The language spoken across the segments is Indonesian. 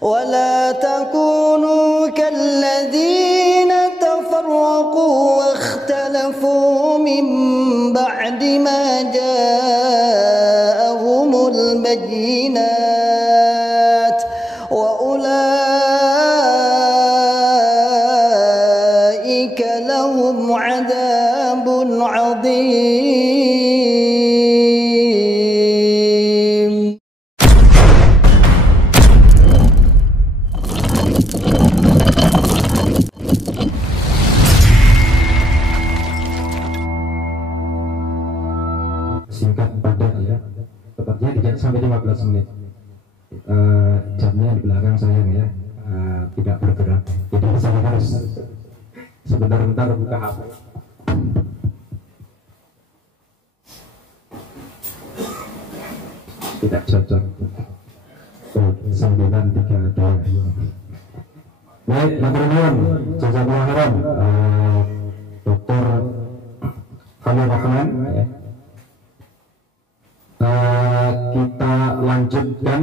ولا تكونوا كالذين تفرقوا واختلفوا من بعد ما جاءهم البينات وأولئك لهم عذاب عظيم. Singkat padat ya, tepatnya 3 sampai 15 menit. Jamnya di belakang saya ya, tidak bergerak, jadi saya harus sebentar-bentar buka HP. Tidak cocok. 932. Baik, matur nuwun, jazakallahu khairan, Dr. Khalil Rahman ya. Kita lanjutkan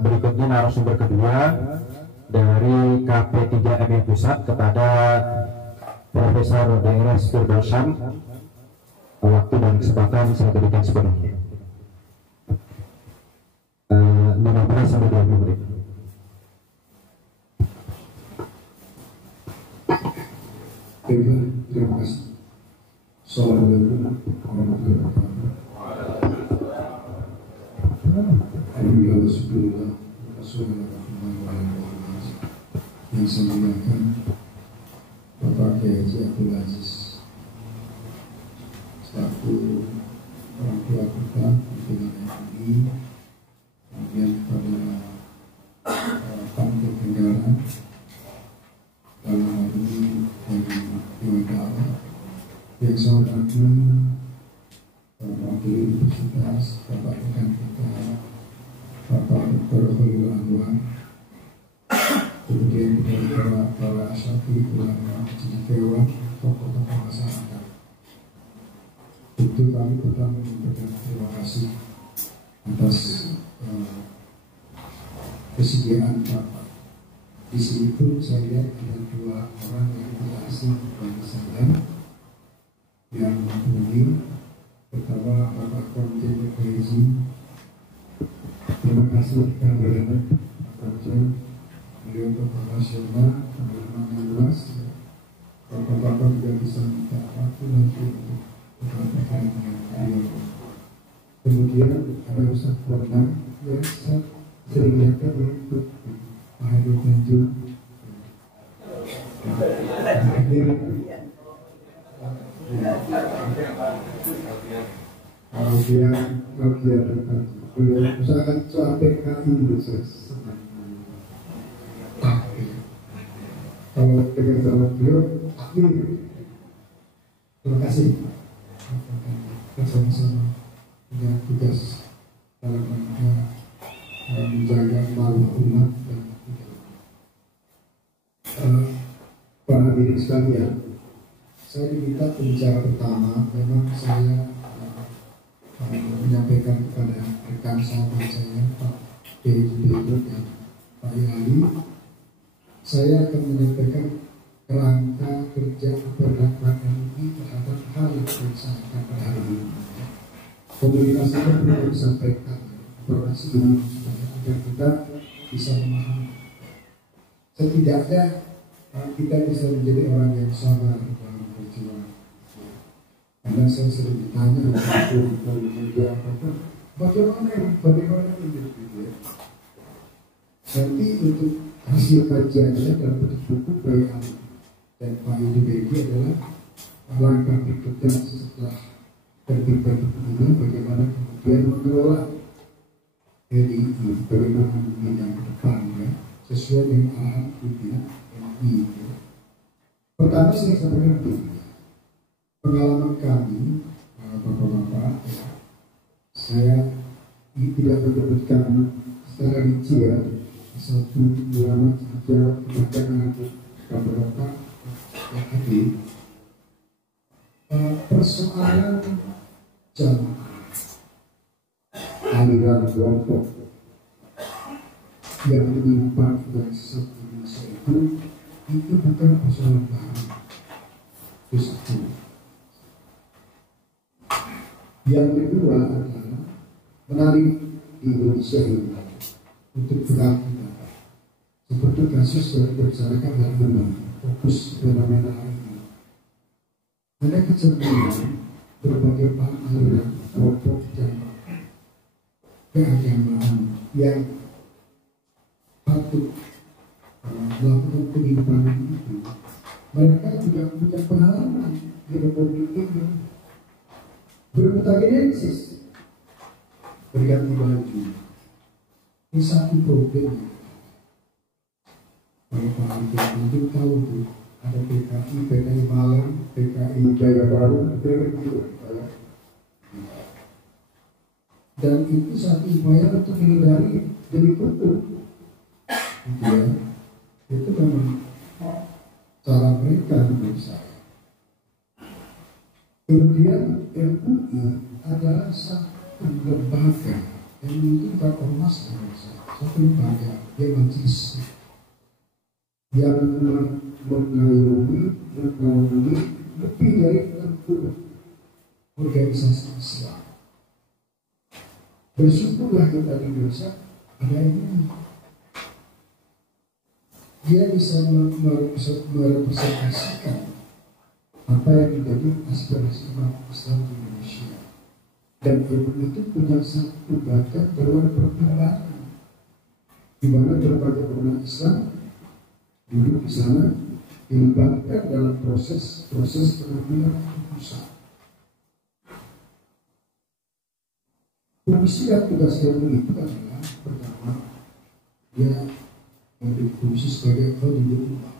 berikutnya narasumber kedua dari KP3MI Pusat kepada Profesor Drs. Firdausyam. Waktu dan kesempatan saya berikan sepenuhnya 15 sampai 20 menit. Terima kasih. Assalamualaikum warahmatullahi wabarakatuh. Alhamdulillah Rasulullah yang saya muliakan Bapak Kiai Haji Abdul Aziz selaku orang tua kita pimpinan MUI, kemudian kepada Panitia Penyelenggara dalam hal ini dari Dewan Dakwah yang sangat agung, wakil universitas, Bapak rekan kita, Bapak Dr. Khalil Anwar, kemudian para asyafi, ulama, cendekiawan, tokoh-tokoh masyarakat. Tentu kami pertama mengucapkan terima kasih atas kesediaan Bapak. Di sini pun saya lihat ada 2 orang yang tidak asing bagi saya yang mempunyai. Pertama, Bapak Komjen Polisi. Terima kasih kepada Pak Komjen, beliau tokoh nasional, pengalaman yang luas. Bapak-bapak juga bisa minta waktu nanti untuk berbicara dengan beliau. Kemudian ada Ustaz Bonang yang saya sering lihatkan untuk Pak Haidul Tanjung. Beliau usahakan soal PKI kalau dengan sama beliau terima kasih sama-sama punya tugas dalam rangka menjaga maruah umat dan para hadirin sekalian. Saya diminta pembicara pertama, memang saya menyampaikan kepada rekan sahabat saya Pak D.J. dan Pak Yali, saya akan menyampaikan kerangka kerja perdakwaan MUI terhadap hal yang dilaksanakan pada hari ini. Komunikasinya perlu disampaikan, informasi agar kita bisa memahami. Setidaknya kita bisa menjadi orang yang sabar dalam berjuang. Karena saya sering ditanya bagaimana ini gitu ya. Nanti untuk hasil kajiannya dalam bentuk buku PAI dan Pak IDBG adalah langkah berikutnya setelah terbitkan buku ini, bagaimana kemudian mengelola RII, bagaimana yang ke depan ya, sesuai dengan arahan pimpinan MUI. Pertama saya sampaikan begini, pengalaman kami bapak-bapak, saya tidak menyebutkan secara rinci ya, satu ulama saja kepada bapak-bapak yang hadir. Persoalan jamaah aliran kelompok yang menyimpang dan sesat Indonesia itu bukan persoalan baru. Itu satu. Yang kedua adalah menarik di Indonesia ini untuk berlaku seperti kasus yang dibicarakan dan benar fokus fenomena ini. Ada kecenderungan berbagai aliran kelompok dan keagamaan yang patut melakukan penyimpangan itu. Mereka juga punya pengalaman di Republik ini bermutagenesis, berganti baju. Ini satu problem. Kalau Pak Alvin itu tahu tuh ada PKI Malang, PKI Jayabaru, dan itu satu upaya untuk menghindari dari kutu. Ya, itu memang cara mereka menurut saya. Kemudian MUI adalah satu lembaga yang menentukan ormas Indonesia, satu lembaga yang majelis yang mengayomi lebih dari 60 organisasi Islam. Bersyukurlah kita di Indonesia ada ini. Dia bisa merepresentasikan apa yang menjadi aspirasi umat Islam di Indonesia. Dan ilmu itu punya satu bagian dalam pertimbangan, di mana berbagai umat Islam duduk di sana dilibatkan dalam proses pengambilan keputusan. Fungsi dan tugas ilmu itu adalah pertama, dia memiliki fungsi sebagai khalifah ummah.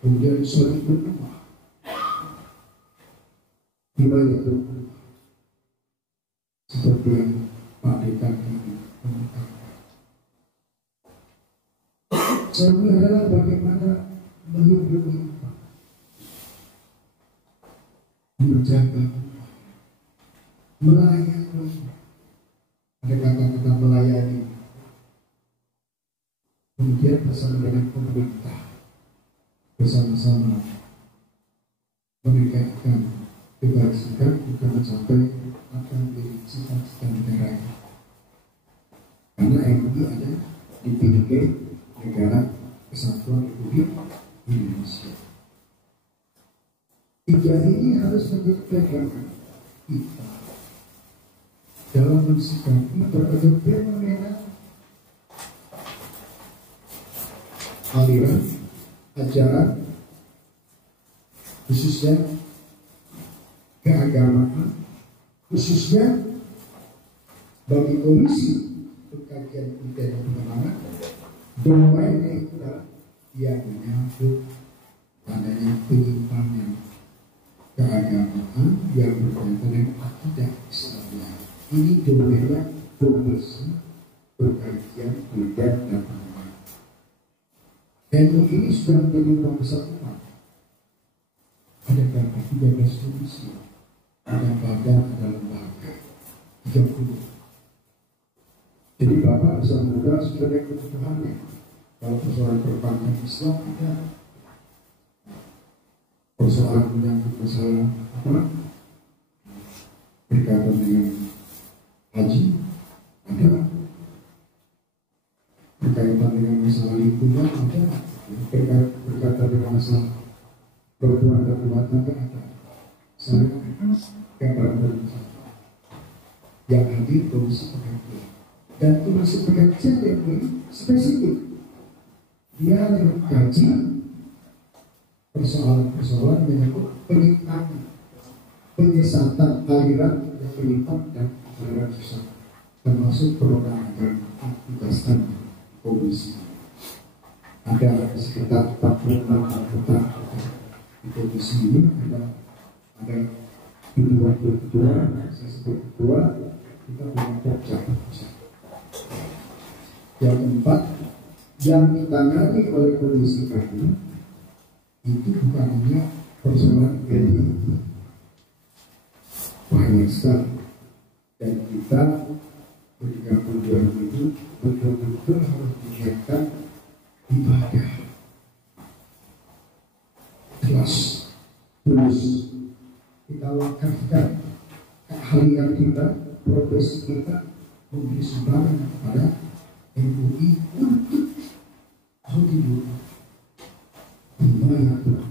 Kemudian solidul ummah, himayatul ummah, seperti yang Pak Dekan tadi mengatakan. Sebenarnya adalah bagaimana melindungi ummah, menjaga ummah, melayani ummah. Ada kata-kata melayani. Kemudian bersama dengan pemerintah bersama-sama menegakkan kebajikan untuk mencapai apa yang menjadi cita-cita negara ini. Karena MUI ada di PDK Negara Kesatuan Republik Indonesia. Tiga ini harus menjadi pegangan kita dalam mensikapi berbagai fenomena aliran, ajaran, khususnya keagamaan, khususnya bagi komisi pengkajian dan pengembangan domainnya itu adalah yang menyangkut adanya penyimpangan keagamaan yang berkaitan dengan akidah Islam. Ini domainnya komisi pengkajian dan pengembangan. NU ini sudah menjadi lembaga besar umat. Ada berapa? 13 komisi. Ada badan, ada lembaga. 30. Jadi Bapak bisa mudah sebagai kebutuhannya. Kalau persoalan perbankan Islam ada. Persoalan menyangkut masalah apa? Berkaitan dengan haji ada. Berkaitan dengan masalah lingkungan ada, berkaitan dengan masalah perempuan dan rumah tangga ada. Saya gambaran bersama yang hadir komisi pengkajian dan komisi pengkajian yang spesifik dia mengkaji persoalan-persoalan menyangkut penyimpangan, penyesatan aliran yang menyimpang dan aliran sesat, termasuk program aktivitas komisi. Ada sekitar 46 anggota di komisi ini. Ada ketua, saya sebut ketua, kita punya kerja. Yang keempat, yang ditangani oleh komisi kami itu bukan hanya persoalan banyak sekali, dan kita ke-32 itu betul-betul harus diniatkan ibadah jelas, tulus. Kita wakafkan keahlian kita, profesi kita, memberi sumbangan kepada MUI untuk hidup lumayan Tuhan.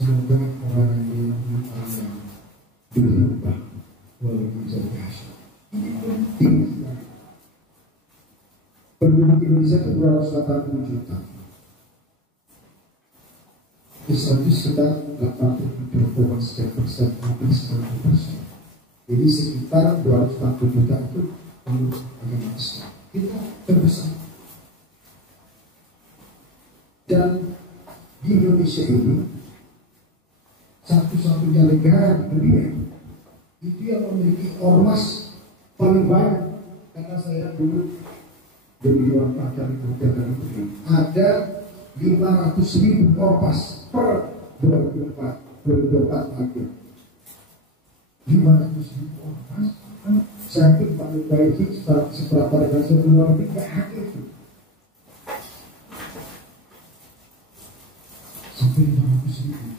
Semoga orang ini orang yang berubah walaupun biasa. Ini penting sekali. Penduduk Indonesia itu 280 juta. Islam itu sekitar 87,1%, hampir 90%. Jadi sekitar 240 juta itu penduduk agama Islam. Kita terbesar. Dan di Indonesia ini satu-satunya negara di dunia itu yang memiliki ormas paling banyak. Karena saya dulu jadi dewan pakar itu ada 500.000 ormas per 24 akhir. 500.000 ormas. Saya pikir paling baik seberapa dengan sebelum lebih gak ada itu. Sampai 500.000.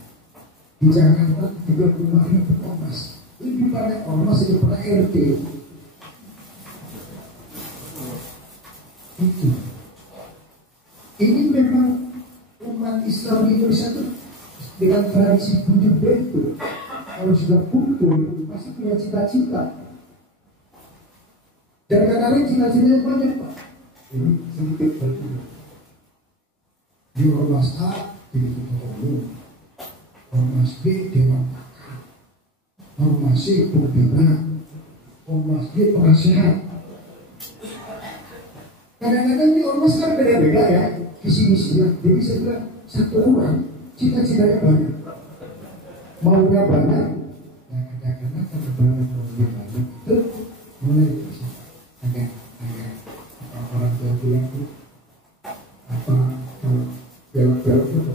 Di Jakarta 35.000 ormas. Lebih banyak ormas daripada RT. Itu. Ini memang umat Islam di Indonesia itu dengan tradisi bujuk betul. Kalau sudah kumpul pasti punya cita-cita. Dan kadang-kadang cita-citanya banyak Pak. Ini sedikit berbeda. Di ormas A jadi ketua umum, ormas B dewan pakar, ormas C pembina, ormas D penasehat. Kadang-kadang di ormas kan beda-beda ya visi misinya. Jadi saya bilang satu orang cita-citanya banyak, maunya banyak. Nah kadang-kadang karena maunya banyak itu mulai agak orang tua bilang tuh apa kalau belok-belok itu.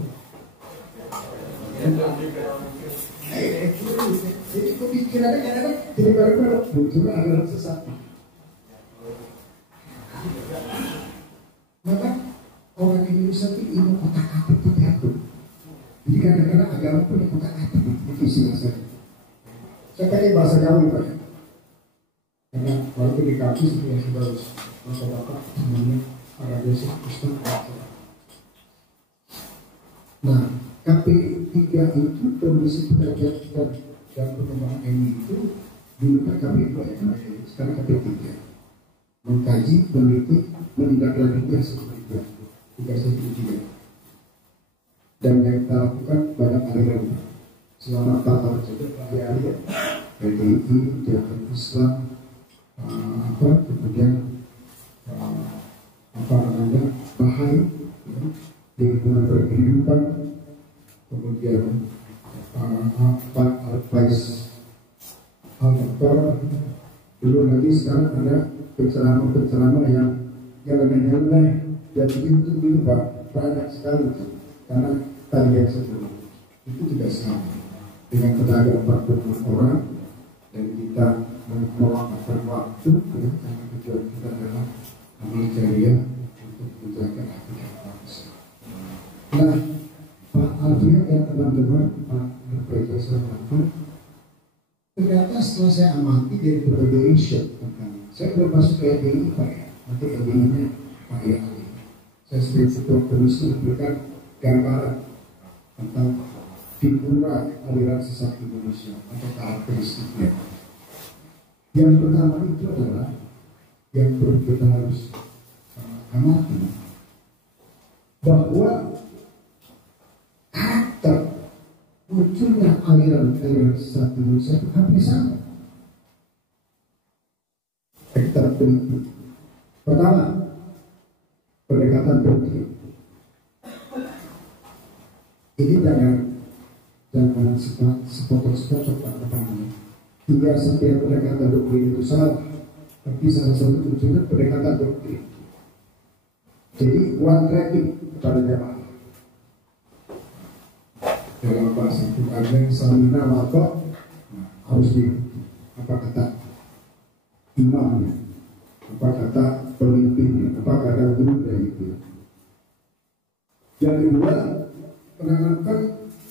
Jadi pemikirannya kadang-kadang jadi belok-belok munculnya aliran sesat. Maka orang Indonesia itu ilmu otak-atik itu diatur. Jadi kadang-kadang agama punya otak-atik di visi masa. Saya pakai bahasa Jawa Pak ya. Karena walaupun di kampus ya sudah harus bapak-bapak semuanya para dosen ustaz. Nah, KP3 itu Komisi Pengajian dan Pengembangan MI itu dulu kan KP2 ya, sekarang KP3 mengkaji, meneliti, menindaklanjuti hasil penelitian tugas itu dan yang kita lakukan banyak aliran selama 4 tahun saja ahli PDI, Jamaah Islam, kemudian bahaya lingkungan berkehidupan, kemudian advice al-doktor. Dulu lagi sekarang ada penceramah yang nyeleneh dan itu dulu Pak banyak sekali karena tadi yang sebelum itu juga sama dengan tenaga 40 orang dan kita meluangkan waktu ya, karena tujuan kita adalah amal jariah untuk menjaga akidah bangsa. Nah, Pak Alfian dan teman-teman Pak Profesor Rahman, ternyata setelah saya amati dari berbagai riset tentang saya belum masuk ke EDI Pak ya, nanti EDI-nya Pak ya Ali. Saya sebagai ketua komisi memberikan gambaran tentang figura aliran sesat Indonesia atau karakteristiknya. Yang pertama itu adalah yang perlu kita harus amati bahwa karakter munculnya aliran sesat Indonesia itu hampir sama. Kita teliti. Pertama, pendekatan doktrin. Ini jangan sepotong-sepotong Pak pertama. Hingga sampai pendekatan doktrin itu salah, tapi salah satu tujuannya pendekatan doktrin. Jadi one tracking kepada jamaah. Dalam bahasa Quran samina wato harus di apa kata imamnya, apa kata pemimpinnya, apa kata gurunya itu. Yang kedua, menanamkan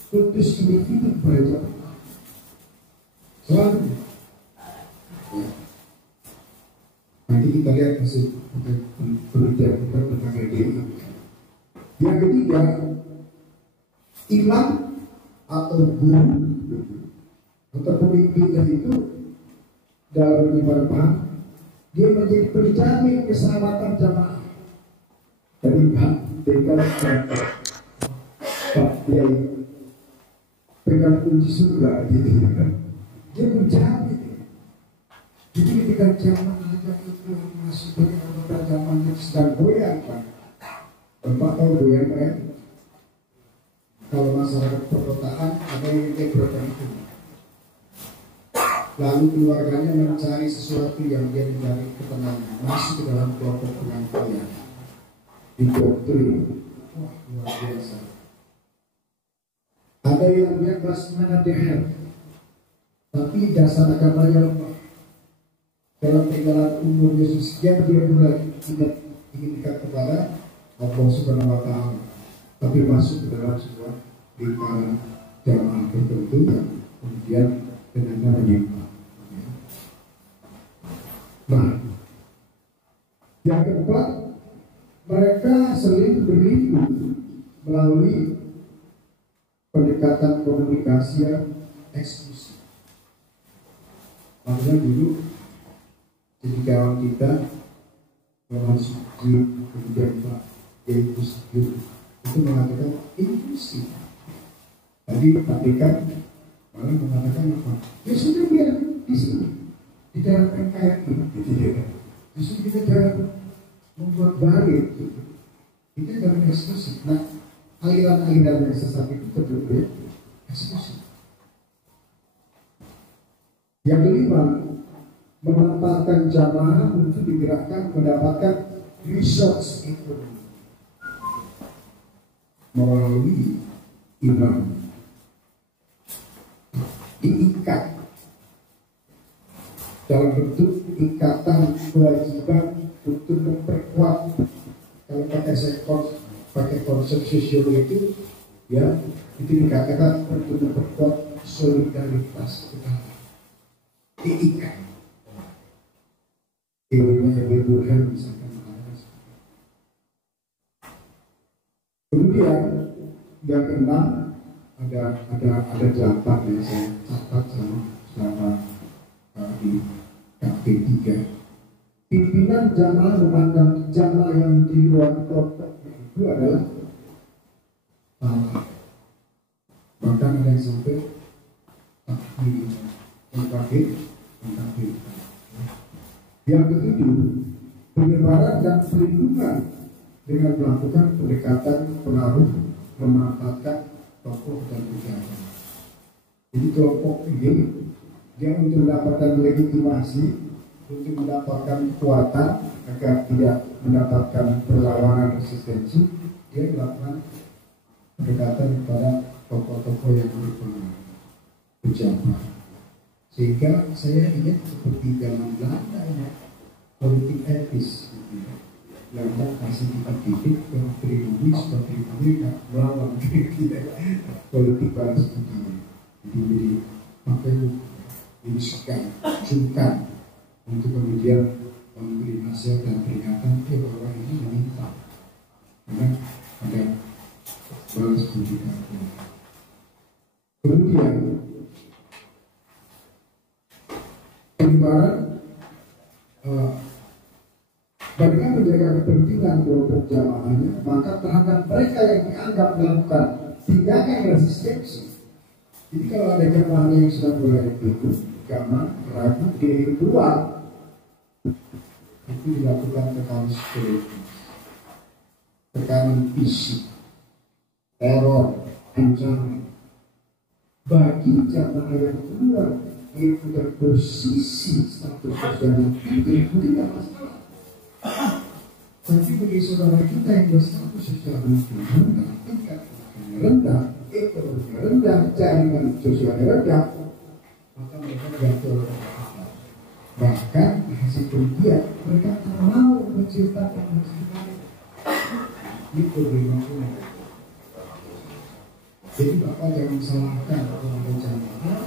kultus individu pada jamaah. Selalu. Ya. Nanti kita lihat hasil penelitian kita tentang LDI. Yang ketiga, imam atau guru atau pemimpinnya itu dalam ibadah dia menjadi penjamin keselamatan jamaah. Dari Pak Kiai pegang kunci surga gitu kan. Dia menjamin. Jadi ketika jamaah itu masuk dengan anggota jamaahnya sedang goyang Pak. Bapak tahu goyang kan? Kalau masyarakat perkotaan ada yang program itu. Lalu keluarganya mencari sesuatu yang dia mencari ketenangan, masuk ke dalam kelompok pengakuan, didoktrin. Wah, luar biasa. Ada yang dia kelas mana deher, tapi dasar agamanya lemah. Dalam tinggalan umur Yesus sekian dia mulai ingin dekat kepada Allah Subhanahu wa Ta'ala, tapi masuk ke dalam sebuah lingkaran jamaah tertentu yang kemudian dengan menyimpang. Nah, yang keempat, mereka saling berlindung melalui pendekatan komunikasi yang eksklusif. Makanya dulu jadi kawan kita Bapak Suji, kemudian Pak Yesus itu mengatakan inklusif. Tadi Pak Dekan malah mengatakan apa? Ya sudah biar di sini. Di dalam NKRI, justru kita dalam membuat baik, itu dalam eksklusif. Nah, aliran-aliran yang sesat itu betul-betul eksklusif. Yang kelima, memanfaatkan jamaah untuk digerakkan mendapatkan resource ekonomi melalui imam, diikat dalam bentuk ikatan kewajiban untuk memperkuat. Kalau pakai konsep sosiologi itu, ya itu dikatakan untuk memperkuat solidaritas kita. Diikat. Teorinya yang Burhan misalkan. Kemudian yang keenam ada 8 yang saya catat selama di KP3. Pimpinan jamaah memandang jamaah yang di luar kelompok itu adalah salah. Bahkan ada yang sampai mengkafir. Yang ketujuh, penyebaran dan perlindungan dengan melakukan pendekatan pengaruh memanfaatkan tokoh dan pejabat. Jadi kelompok ini dia untuk mendapatkan legitimasi, untuk mendapatkan kekuatan agar tidak mendapatkan perlawanan resistensi, dia melakukan pendekatan kepada tokoh-tokoh yang berpengaruh, pejabat. Sehingga saya ingat seperti zaman Belanda ya, politik etis, Belanda kasih kita titik ke pribumi seperti ini melawan politik balas budi. Jadi makanya disekan, sungkan untuk kemudian memberi nasihat dan peringatan bahwa ini menimpa, karena ada balas budi. Kemudian penyebaran bagaimana menjaga kepentingan kelompok jamaahnya, maka terhadap mereka yang dianggap melakukan tindakan resistensi. Jadi kalau ada jamaahnya yang sedang ikut karena ragu di luar, itu dilakukan tekanan psikologis, tekanan fisik, teror, ancaman. Bagi jamaah yang keluar itu berposisi status sosial yang tinggi, itu tidak masalah. Tapi bagi saudara kita yang berstatus sosial yang rendah, tingkat rendah, ekonomi rendah, jaringan sosial rendah, maka mereka jatuh. Bahkan hasil penelitian mereka tak mau menceritakan masalah ini problematiknya. Jadi Bapak jangan salahkan kalau ada jamaah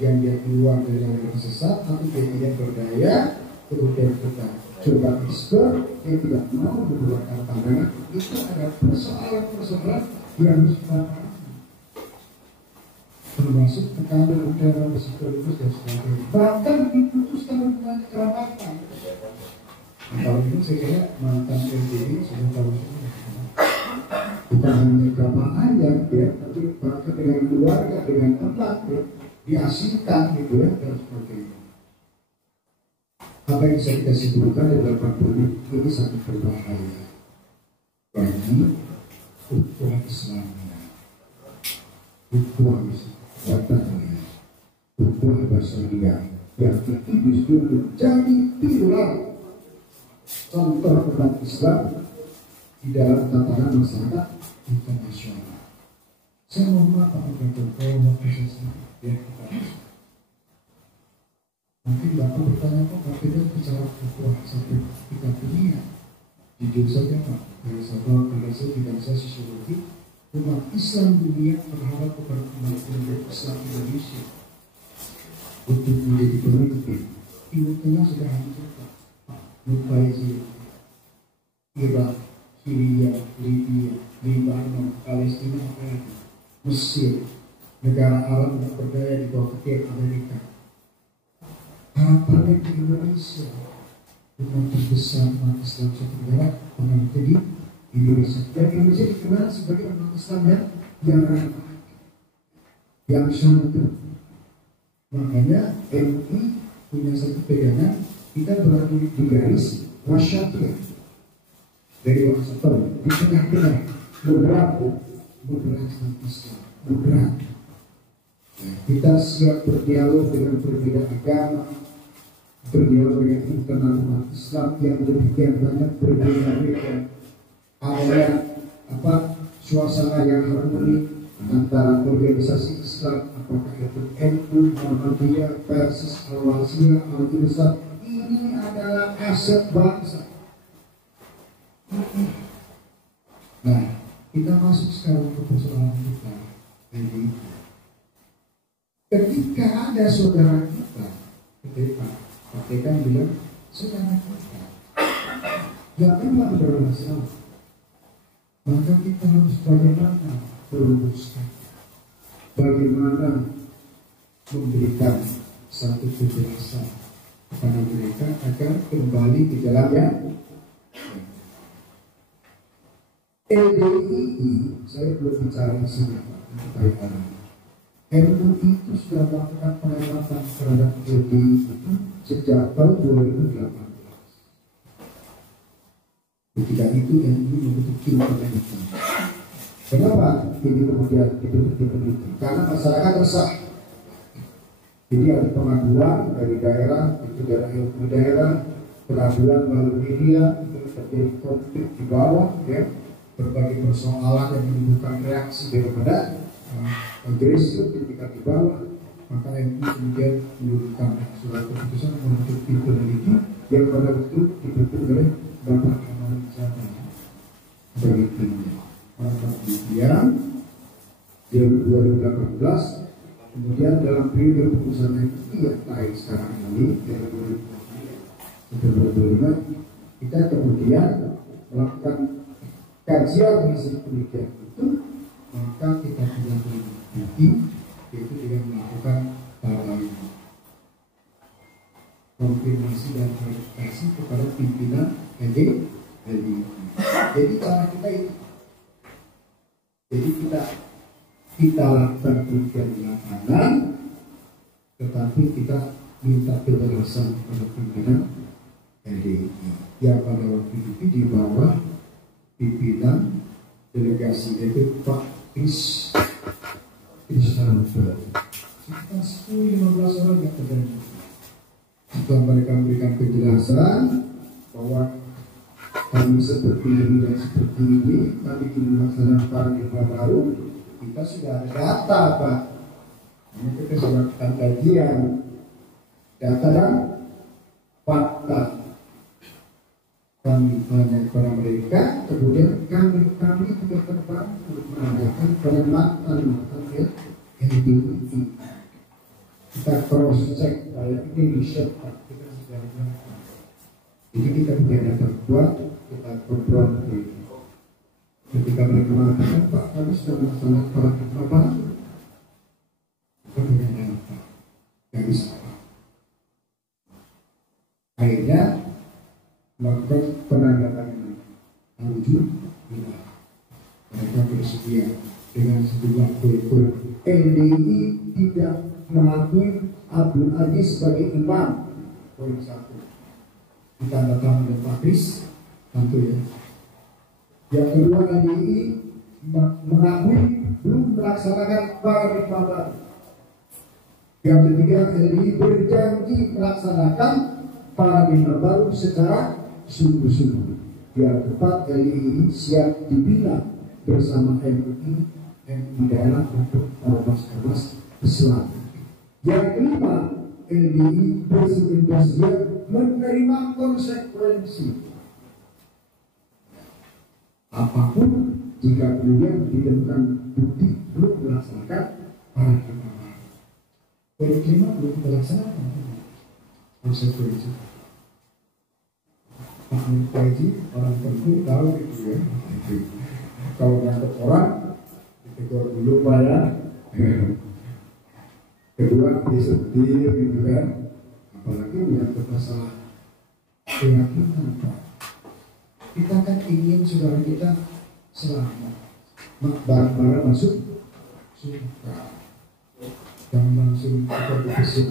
yang dia keluar dari aliran sesat atau dia tidak berdaya, kemudian kita coba ekspor, dia tidak mau mengeluarkan pandangan. Itu ada persoalan-persoalan yang harus kita pahami, termasuk tekanan udara, psikologis dan sebagainya. Bahkan diputuskan dengan keramatan. Kalau itu saya kira mantan LDI sudah tahu semua. Bukan hanya jamaah yang ya, tapi bahkan dengan keluarga, dengan tempat ya, diasingkan gitu ya dan sebagainya. Apa yang bisa kita simpulkan adalah bahwa ini sangat berbahaya bagi ukhuwah Islamnya, ukhuwah watannya, ukhuwah basyariah yang itu justru menjadi pilar contoh umat Islam di dalam tatanan masyarakat internasional. Saya mohon maaf kalau mau proses ya kita. Mungkin Bapak bertanya kok katanya bicara ukhuwah sampai kita dunia. Jujur saja Pak, dari Sabang pada saya tidak saya sosiologi, umat Islam dunia berharap kepada umat Islam Indonesia untuk menjadi pemimpin. Timur Tengah sudah hancur Pak, Mubaizi, Irak, Syria, Libya, Libanon, Palestina, Mesir, negara Arab yang berdaya di bawah ketir Amerika. Harapannya di Indonesia, umat terbesar umat Islam satu negara akan menjadi Indonesia. Dan Indonesia dikenal sebagai umat Islam yang ramah, yang santun. Makanya MUI punya satu pegangan, kita berada di garis wasyatiyah dari Wasatiyah di tengah-tengah moderat umat Islam, moderat. Kita siap berdialog dengan berbeda agama, berdialog dengan internal umat Islam yang demikian banyak berbeda-beda. Ada suasana yang harmoni antara organisasi Islam, apakah itu NU, Muhammadiyah, Persis, Al-Wasiyah, Al-Qudsiyah. Ini adalah aset bangsa. Nah, kita masuk sekarang ke persoalan kita. Jadi, ketika ada saudara kita, Pak kan bilang, saudara kita yang memang bermasalah, maka kita harus bagaimana meluruskan, bagaimana memberikan satu penjelasan kepada mereka agar kembali ke jalan yang LDII. Saya belum bicara di sini Pak, terkait hal ini. MUI itu sudah melakukan pengamatan terhadap LDII itu sejak tahun 2018. Ketika itu MUI membentuk tim peneliti. Kenapa ini kemudian dibentuk tim peneliti? Karena masyarakat resah. Jadi ada pengaduan dari daerah, itu dari ilmu daerah, pengaduan melalui media, itu terjadi konflik di bawah, ya, berbagai persoalan yang menimbulkan reaksi daripada agresif ketika di bawah. Maka MUI kemudian menurunkan surat keputusan membentuk tim peneliti yang pada waktu dibentuk oleh Bapak Ahmad Zahra sebagai timnya. Maka kemudian di 2018 kemudian dalam periode keputusan yang ketiga terakhir sekarang ini dari 2025 kita kemudian melakukan kajian hasil penelitian itu, maka kita punya bukti yaitu dengan melakukan hal ini konfirmasi dan verifikasi kepada pimpinan LDII. Jadi cara kita itu, jadi kita lakukan penelitian di lapangan, tetapi kita minta penjelasan kepada pimpinan LDII yang pada waktu itu di bawah pimpinan delegasi itu Pak Krisnanto. Sekitar 10-15 orang yang terjadi. Setelah mereka memberikan penjelasan bahwa kami seperti ini dan seperti ini, kami ingin melaksanakan paradigma baru, kita sudah ada data Pak. Ini kita sudah lakukan kajian data dan kami tanya kepada mereka, kemudian kami juga terbantu menanyakan kepada mantan LDII. Kita cross check, ini riset Pak, kita sudah melakukan. Jadi kita punya data kuat, kita kontrol. Ketika mereka mengatakan, Pak, kami sudah melaksanakan para apa? Kita punya data, yang bisa. Akhirnya melakukan penandatanganan lanjut, mereka bersedia dengan sejumlah kurikulum. LDI tidak mengakui Abdul Aziz sebagai imam. Poin 1 ditandatangani oleh Pak Kris, tentu ya. Yang kedua, LDI mengakui belum melaksanakan paradigma baru. Yang ketiga, LDI berjanji melaksanakan paradigma baru secara sungguh-sungguh. Yang keempat, LDI siap dibina bersama MUI dan di daerah untuk ormas-ormas Islam. Yang kelima, LDI bersedia menerima konsekuensi apapun jika kemudian ditemukan bukti belum melaksanakan paradigma baru. Yang kelima, belum melaksanakan konsekuensi. Pak Mukaji orang tentu tahu itu ya. Kalau ngangkut orang ditegur dulu Pak ya. Kedua disetir gitu kan. Apalagi menyangkut masalah keyakinan Pak. Kita kan ingin saudara kita selamat. Barang-barang masuk surga. Jangan langsung kita berkesan.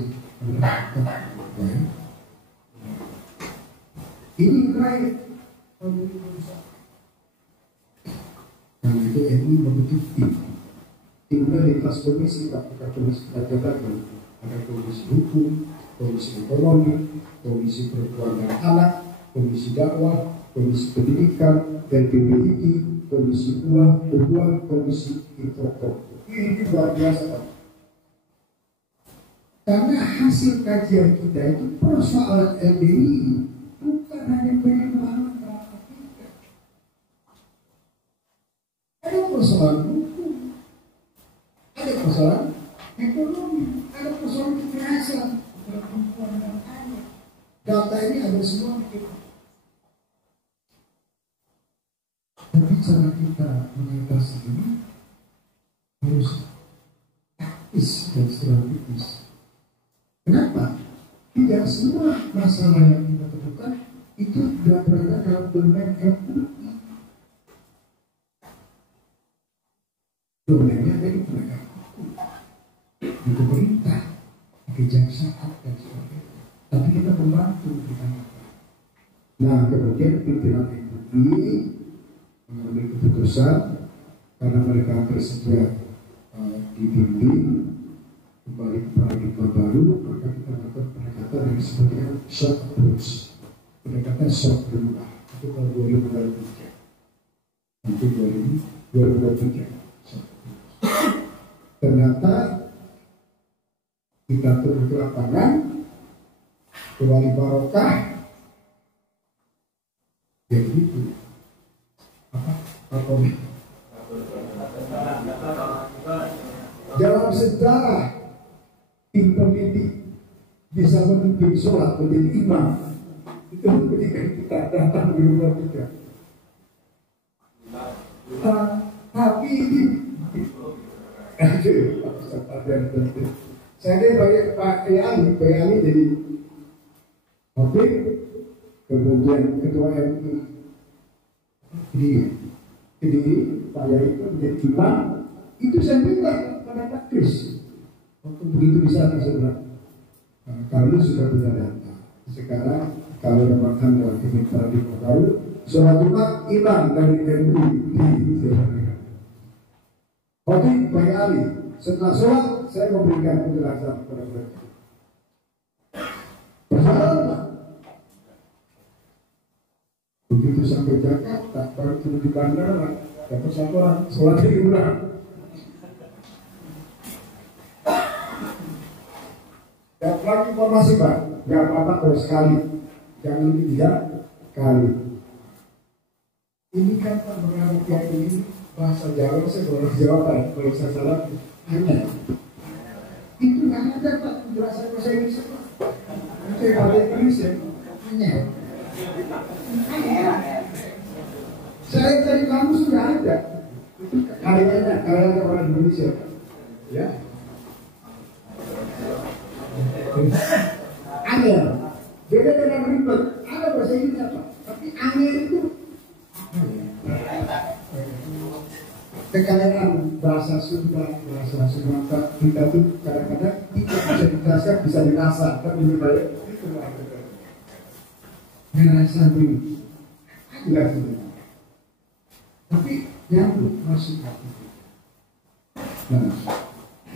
Ini baik karena itu MUI membentuk tim dari lintas komisi. Apakah komisi katakan ada komisi hukum, komisi ekonomi, komisi perempuan dan anak, komisi dakwah, komisi pendidikan, LPBII, komisi uang, komisi info. Ini luar biasa Pak. Karena hasil kajian kita itu persoalan LDI bukan hanya pengembangan kita. Ada persoalan hukum, ada persoalan ekonomi, ada persoalan kekerasan, perempuan dan anak. Data ini ada semua di kita. Tapi cara kita mengatasi ini harus taktis dan strategis. Kenapa? Tidak semua masalah yang kita temukan itu tidak berada dalam domain MUI. Domainnya ada di penegak hukum, di pemerintah, di kejaksaan dan sebagainya. Tapi kita membantu kita. Nah, kemudian pimpinan MUI mengambil keputusan karena mereka bersedia dibimbing kembali ke paradigma baru, maka kita lakukan pendekatan yang disebut dengan shock approach. Pendekatan shock dulu itu tahun 2023. Nanti 2023. Ternyata kita turun ke lapangan, ke Wali Barokah, jadi itu apa? Dalam sejarah tim pendidik bisa memimpin sholat menjadi imam itu ketika kita datang di rumah kita. Tapi ini saya ini bagi Pak Ali jadi khotib, kemudian ketua MUI jadi Pak Yai itu menjadi imam. Itu saya minta pada Pak Kris. Waktu begitu bisa tersebut. Kami sudah punya data. Sekarang kalau memang Anda ingin paradigma baru, sholat Jumat imam dari MUI. Oke, Pak Ali. Setelah sholat saya memberikan penjelasan kepada mereka. Persoalan begitu sampai Jakarta, baru turun di bandara, dapat satu orang sholat diulang. Dapat lagi informasi Pak, nggak apa-apa kalau sekali, jangan lebih 3 kali. Ini kan Pak mengenai yang ini bahasa Jawa, saya orang Jawa Pak, kalau saya salah hanya itu nggak ada Pak penjelasan bahasa Indonesia Pak. Itu yang ada Indonesia hanya. Saya dari kamu sudah ada. Kalian orang Indonesia Pak. Ya. Angel, beda dengan ribet. Ada bahasa Indonesia Pak, tapi angel itu kekayaan bahasa Sunda, bahasa Sumatera kita tuh kadang-kadang tidak bisa dijelaskan, bisa dirasa, tapi lebih baik itu ngerasa dulu, jelas dulu. Tapi nyambung masuk hati. Nah,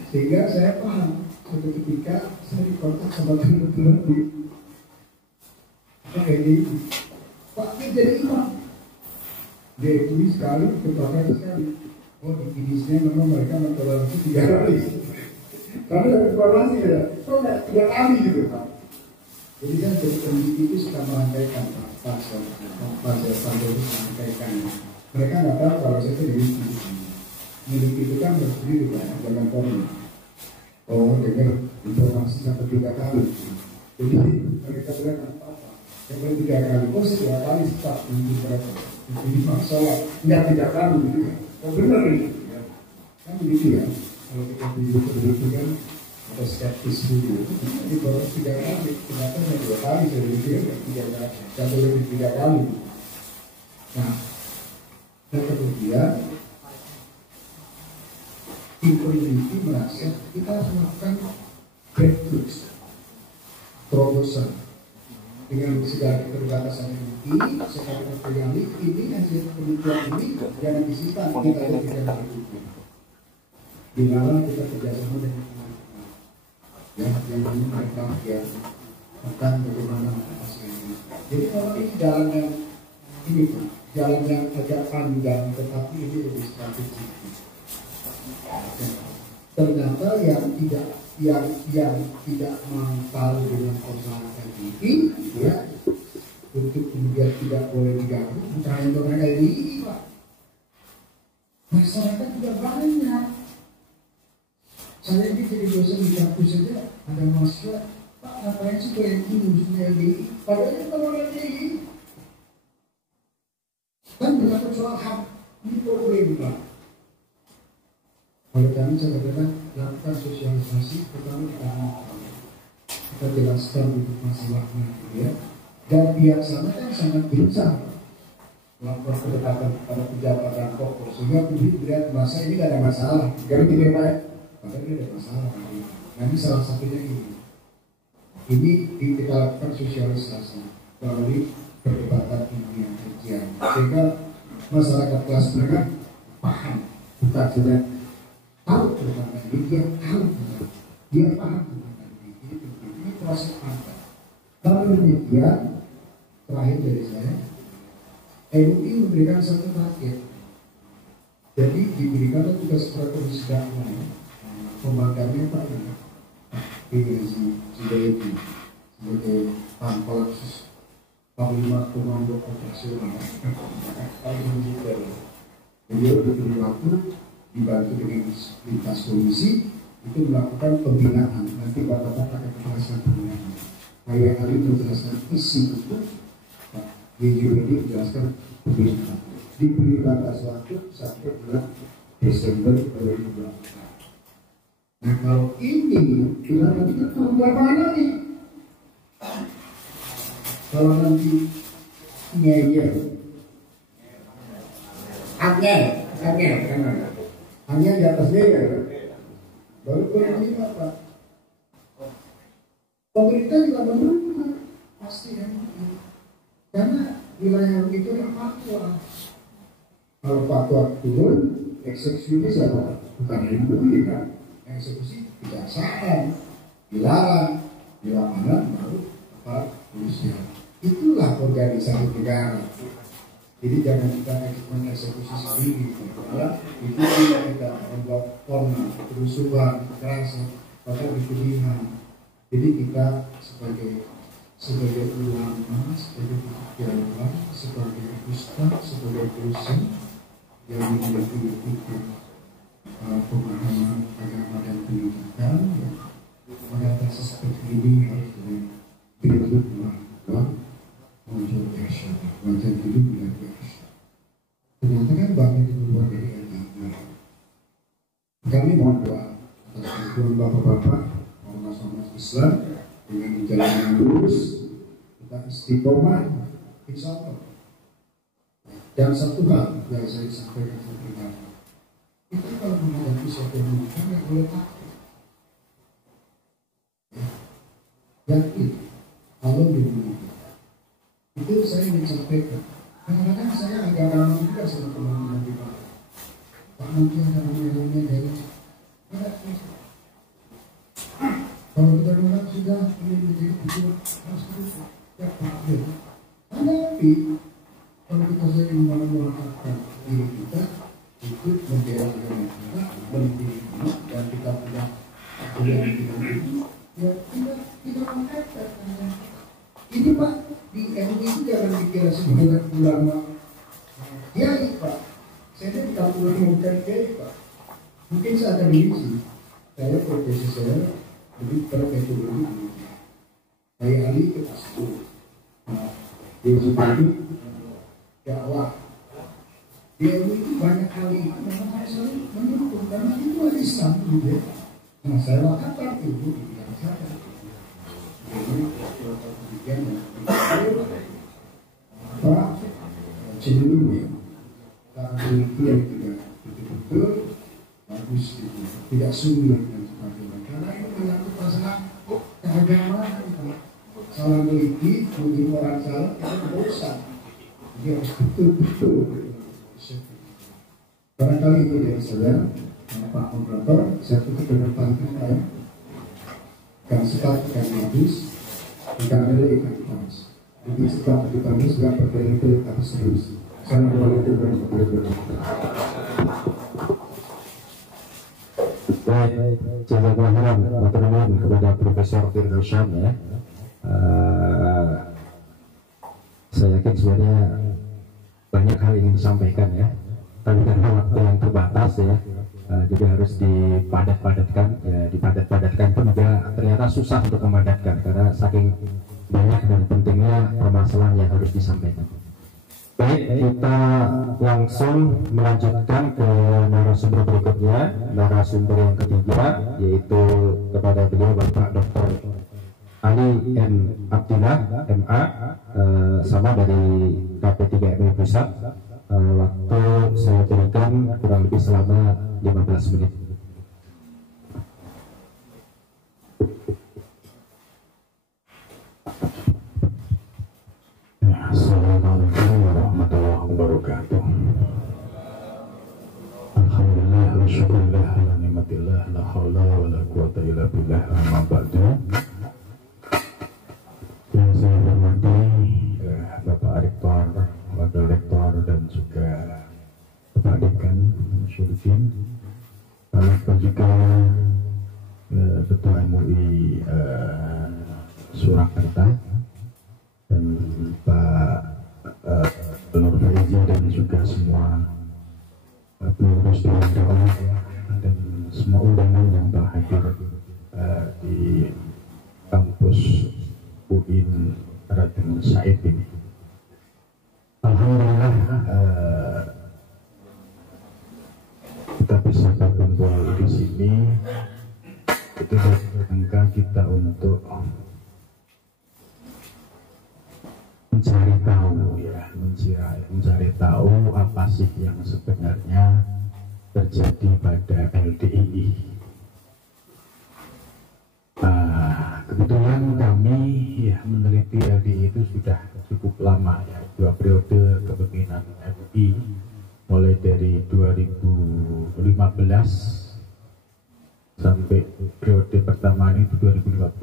sehingga saya paham suatu ketika saya dikontak sama teman-teman di Pak ini jadi imam. Dia itu sekali, kebakar sekali. Oh, di finisnya memang mereka mentoleransi 3 kali. Karena ada informasi ya, kok nggak 3 kali gitu Pak. Jadi kan dari pendidik itu suka merangkaikan Pak, pasal itu merangkaikan. Mereka nggak tahu kalau saya itu miliki itu kan berdiri Pak, jangan konon. Oh, dengar informasi sampai 3 kali. Jadi mereka bilang apa? Yang paling 3 kali, oh saya 2 kali Pak, mungkin berapa? Jadi masalah nggak 3 kali gitu kan. Oh benar ini, kan begitu ya. Kalau kita begitu kan ada skeptis dulu. Jadi baru 3 kali, ternyata yang 2 kali jadi begitu ya, 3 kali, dan lebih 3 kali. Nah, dan kemudian tim peneliti merasa kita harus melakukan breakthroughs, terobosan dengan segala keterbatasan ini, segala keterbatasan ini hasil penelitian ini jangan disimpan, kita tidak berpikir. Di dalam kita kerjasama dengan teman-teman, ya, yang ini mereka yang akan bagaimana mengatasi ini. Jadi kalau ini jalan yang ini Pak, jalan yang agak panjang, tetapi ini lebih strategis. Ternyata yang tidak mangkal dengan persyaratan ini, ya, untuk kemudian tidak boleh diganggu, bukan hanya orang ini Pak. Masyarakat juga banyak. Saya ini jadi dosen di kampus saja ada masalah, Pak ngapain sih kalian ini LDI? Padahal itu kalau LDI kan menyangkut soal HAM, ini problem Pak. Oleh kami saya katakan lakukan sosialisasi pertama kita jelaskan dulu masalahnya ya. Dan pihak sana kan sangat berusaha melakukan pendekatan pada pejabat dan pokok sehingga publik melihat masa ini tidak ada masalah. Jadi tidak baik, padahal ini ada masalah. Nah ini salah satunya ini. Ini kita lakukan sosialisasi melalui perdebatan ilmiah kajian sehingga masyarakat kelas menengah paham, bukan saja tahu tentang ini, dia paham tentang ini proses apa. Kalau demikian, terakhir dari saya, MUI memberikan satu target. Jadi diberikan tugas komisi dakwah, pembangkangnya Pak ini si sebagai pangkal khusus Panglima Komando Operasional. Beliau diberi waktu dibantu dengan lintas komisi itu melakukan pembinaan. Nanti bapak-bapak akan menjelaskan pembinaan. Kayak hari itu menjelaskan isi itu, Pak Yeji ini menjelaskan pembinaan. Diberi batas waktu sampai bulan Desember 2024. Nah kalau ini kita nanti ketemu berapa lagi? Kalau nanti ngeyel, hanya di atasnya ya, baru kelima Pak. Pemerintah juga mendukung pasti ya, karena wilayah itu yang fatwa. Kalau fatwa turun, eksekusinya siapa? Bukan yang MUI kan? Eksekusi kejaksaan, dilarang, dilakukan baru apa polisian. Itulah organisasi negara. Jadi jangan kita mengeksekusi sendiri, karena itu kita membuat korban, kerusuhan, kekerasan, pada pilihan. Jadi kita sebagai sebagai ulama, sebagai pejabat, sebagai ustaz, sebagai dosen yang memiliki pemahaman agama dan pendidikan, pada kasus seperti ini harus diribut bahwa muncul biasa, wajar hidup bila biasa. Ternyata kan banyak yang keluar dari agama. Kami mohon doa atas bantuan bapak-bapak, ormas-ormas Islam dengan jalan yang lurus, kita istiqomah, insya Allah. Dan satu hal yang saya sampaikan seperti ini, kita kalau menghadapi suatu munkar nggak boleh takut. Yakin Allah lindungi kita. Itu saya ingin sampaikan. Kadang-kadang saya agak ramah juga sama teman-teman di bawah. Pak nanti ada namanya dari kalau kita bilang sudah ingin menjadi tujuan harus ya Pak. Tapi kalau kita sering mengatakan diri kita ikut membela agama kita, melindungi umat dan kita punya yang ini, ya kita mengatakan ini Pak di MUI itu jangan dikira sebagai ulama kiai Pak. Saya tidak perlu mengumumkan kiai Pak. Mungkin saya akan diisi. Saya profesi saya lebih termetodologi. Saya ahli ke pastor. Nah, di sini dakwah. Di MUI itu banyak kali memang harus selalu mendukung karena itu ada Islam juga. Nah, saya lakukan itu yang saya. Pak cenderung tak memiliki yang tidak betul-betul bagus gitu, tidak sungguh dan sebagainya. Karena ini menyangkut masalah keagamaan, salah meliti, mungkin orang salah, kita dosa. Jadi harus betul-betul. Barangkali itu dari saya, Pak Moderator, saya tutup dengan pantun ikan sepat, ikan habis, ikan lele, ikan panas. Jadi sepat, ikan habis, gak berkeli-keli, tapi serius. Assalamualaikum warahmatullahi wabarakatuh. Baik, jazakallahu khairan kepada Profesor Firdaus Syam ya. Saya yakin sebenarnya banyak hal ingin disampaikan ya, tapi karena waktu yang terbatas ya, jadi harus dipadat-padatkan ya, dipadat-padatkan pun juga ternyata susah untuk memadatkan karena saking banyak dan pentingnya permasalahan yang harus disampaikan. Baik, kita langsung melanjutkan ke narasumber berikutnya, narasumber yang ketiga, yaitu kepada beliau Bapak Dr. Ali N. Abdillah, MA, sama dari KP3MI Pusat. Waktu saya berikan kurang lebih selama 15 menit. Assalamualaikum warahmatullahi wabarakatuh. Alhamdulillah wa syukurillah ala nikmatillah la haula wa la quwata illa billah amma ba'du. Yang saya hormati Bapak Rektor, Wakil Rektor dan juga Bapak Dekan Syurfin, Bapak juga Ketua MUI Surakarta dan Pak Nur Faizi dan juga semua pengurus Dewan Dakwah dan semua undangan yang telah hadir di kampus UIN Raden Said ini. Alhamdulillah kita bisa berkumpul di sini itu rangka kita untuk mencari tahu ya, mencari tahu apa sih yang sebenarnya terjadi pada LDII. Kebetulan kami ya meneliti LDII itu sudah cukup lama ya, 2 periode kepemimpinan MUI mulai dari 2015 sampai periode pertama itu 2015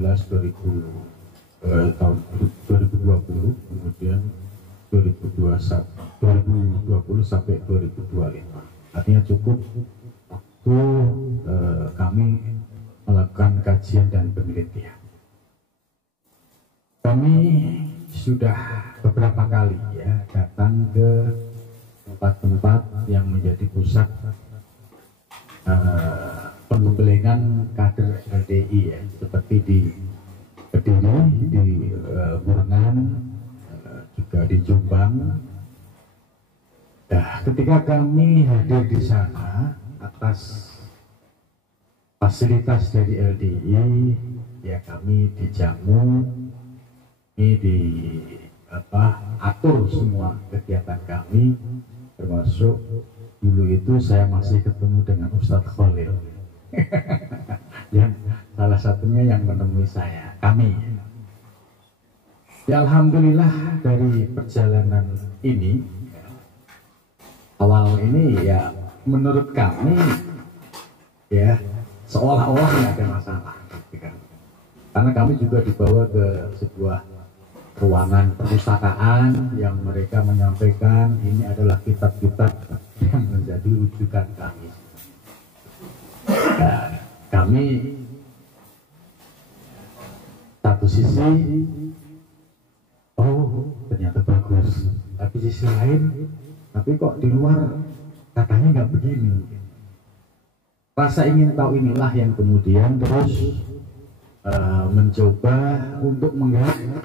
tahun 2020, kemudian 2020 sampai 2025. Artinya cukup waktu kami melakukan kajian dan penelitian. Kami sudah beberapa kali ya datang ke tempat-tempat yang menjadi pusat penggembelengan kader LDI ya, seperti di Kediri, di Burengan, juga di Jombang. Nah, ketika kami hadir di sana atas fasilitas dari LDI, ya kami dijamu, ini atur semua kegiatan kami, termasuk dulu itu saya masih ketemu dengan Ustadz Khalil yang salah satunya yang menemui kami. Ya alhamdulillah dari perjalanan ini, awal ini ya menurut kami ya seolah-olah tidak ada masalah, karena kami juga dibawa ke sebuah ruangan perpustakaan yang mereka menyampaikan ini adalah kitab-kitab yang menjadi rujukan kami. Dan kami satu sisi, oh ternyata bagus, tapi sisi lain, tapi kok di luar katanya nggak begini. Rasa ingin tahu inilah yang kemudian terus mencoba untuk menggali.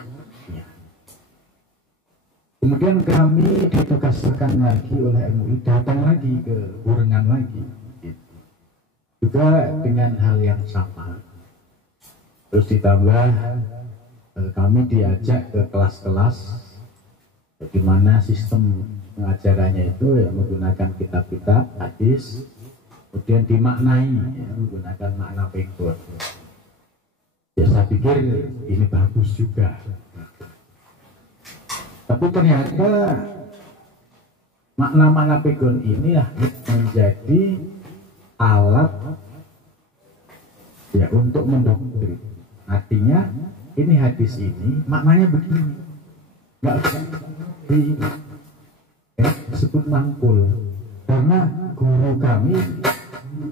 Kemudian kami ditugaskan lagi oleh MUI datang lagi ke Burengan lagi, juga dengan hal yang sama. Terus ditambah kami diajak ke kelas-kelas, bagaimana sistem pengajarannya itu ya, menggunakan kitab-kitab hadis, kemudian dimaknai ya, menggunakan makna pegon. Ya saya pikir ini bagus juga. Tapi ternyata makna-makna pegon ini ya menjadi alat ya untuk mendoktrin. Artinya ini hadis ini maknanya begini, nggak usah disebut mangkul, karena guru kami,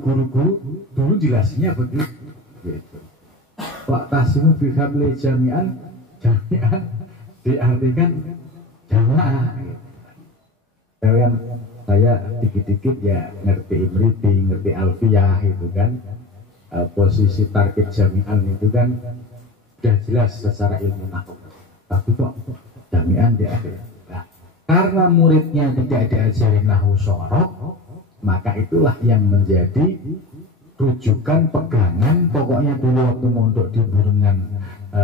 guru-guru dulu jelasnya begitu. Gitu. Waktasimu bihabli jami'an diartikan jamaah. Kalian saya dikit-dikit ya ngerti Imriti, ngerti Alfiyah itu kan, posisi target jami'an itu kan sudah jelas secara ilmu nahwu. Tapi kok jami'an diartikan. Nah, karena muridnya tidak diajarin nahwu sorok, maka itulah yang menjadi rujukan pegangan. Pokoknya dulu waktu mondok di Burengan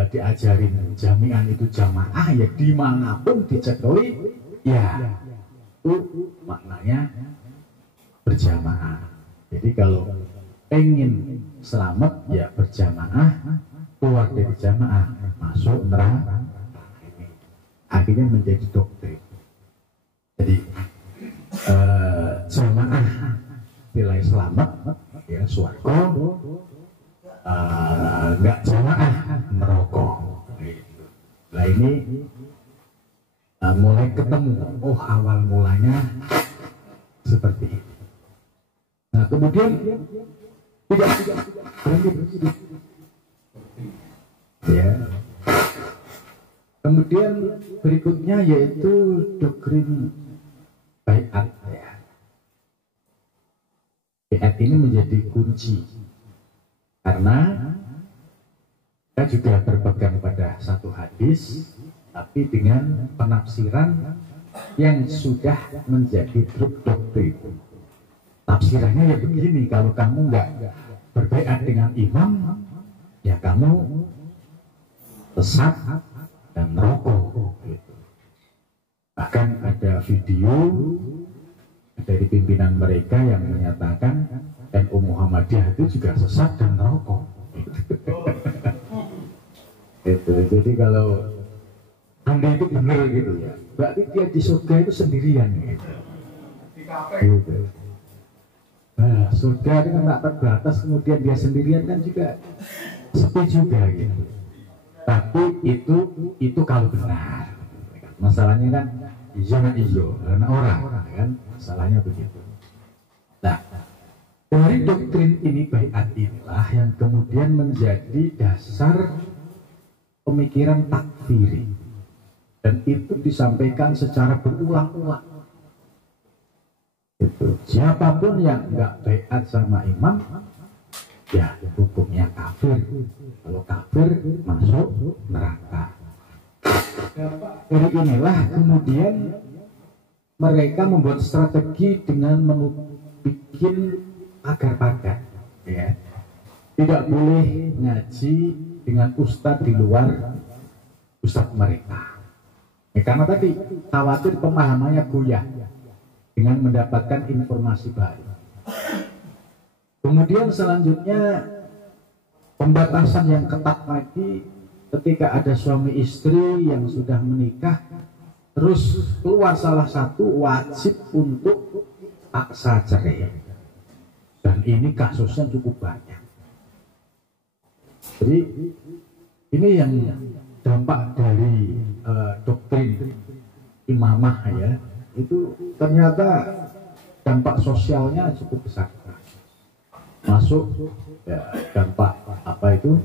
diajarin jami'an itu jamaah, ya dimanapun dicekoi ya itu maknanya berjamaah. Jadi kalau pengen selamat ya berjamaah, keluar dari jamaah masuk neraka. Akhirnya menjadi doktrin. Jadi jamaah nilai selamat ya swarga, nggak jamaah merokok. Nah ini mulai ketemu, oh awal mulanya seperti ini. Nah kemudian tidak ya. Kemudian berikutnya yaitu doktrin baiat ya. Baiat ini menjadi kunci karena kita juga berpegang pada satu hadis, tapi dengan penafsiran yang sudah menjadi doktrin. Tafsirannya ya begini, kalau kamu nggak berbaiat dengan imam, ya kamu sesat dan merokok. Gitu. Bahkan ada video dari pimpinan mereka yang menyatakan NU Muhammadiyah itu juga sesat dan merokok. Itu. Jadi kalau Anda itu benar gitu ya, berarti dia di surga itu sendirian gitu. Gitu. Nah, surga itu kan tak terbatas, kemudian dia sendirian kan juga sepi juga gitu. Tapi itu kalau benar. Masalahnya kan jangan ijo karena orang kan, masalahnya begitu. Nah, dari doktrin ini baiat inilah yang kemudian menjadi dasar pemikiran takfir takfiri, dan itu disampaikan secara berulang-ulang. Itu siapapun yang nggak baiat sama imam, ya hukumnya kafir. Kalau kafir masuk neraka. Dari inilah kemudian mereka membuat strategi dengan bikin pagar-pagar, ya. Tidak boleh ngaji dengan ustadz di luar ustadz mereka, ya, karena tadi khawatir pemahamannya goyah dengan mendapatkan informasi baru. Kemudian selanjutnya pembatasan yang ketat lagi ketika ada suami istri yang sudah menikah, terus keluar salah satu, wajib untuk paksa cerai. Dan ini kasusnya cukup banyak. Jadi ini yang dampak dari doktrin imamah, ya, itu ternyata dampak sosialnya cukup besar. Masuk ya, dampak apa itu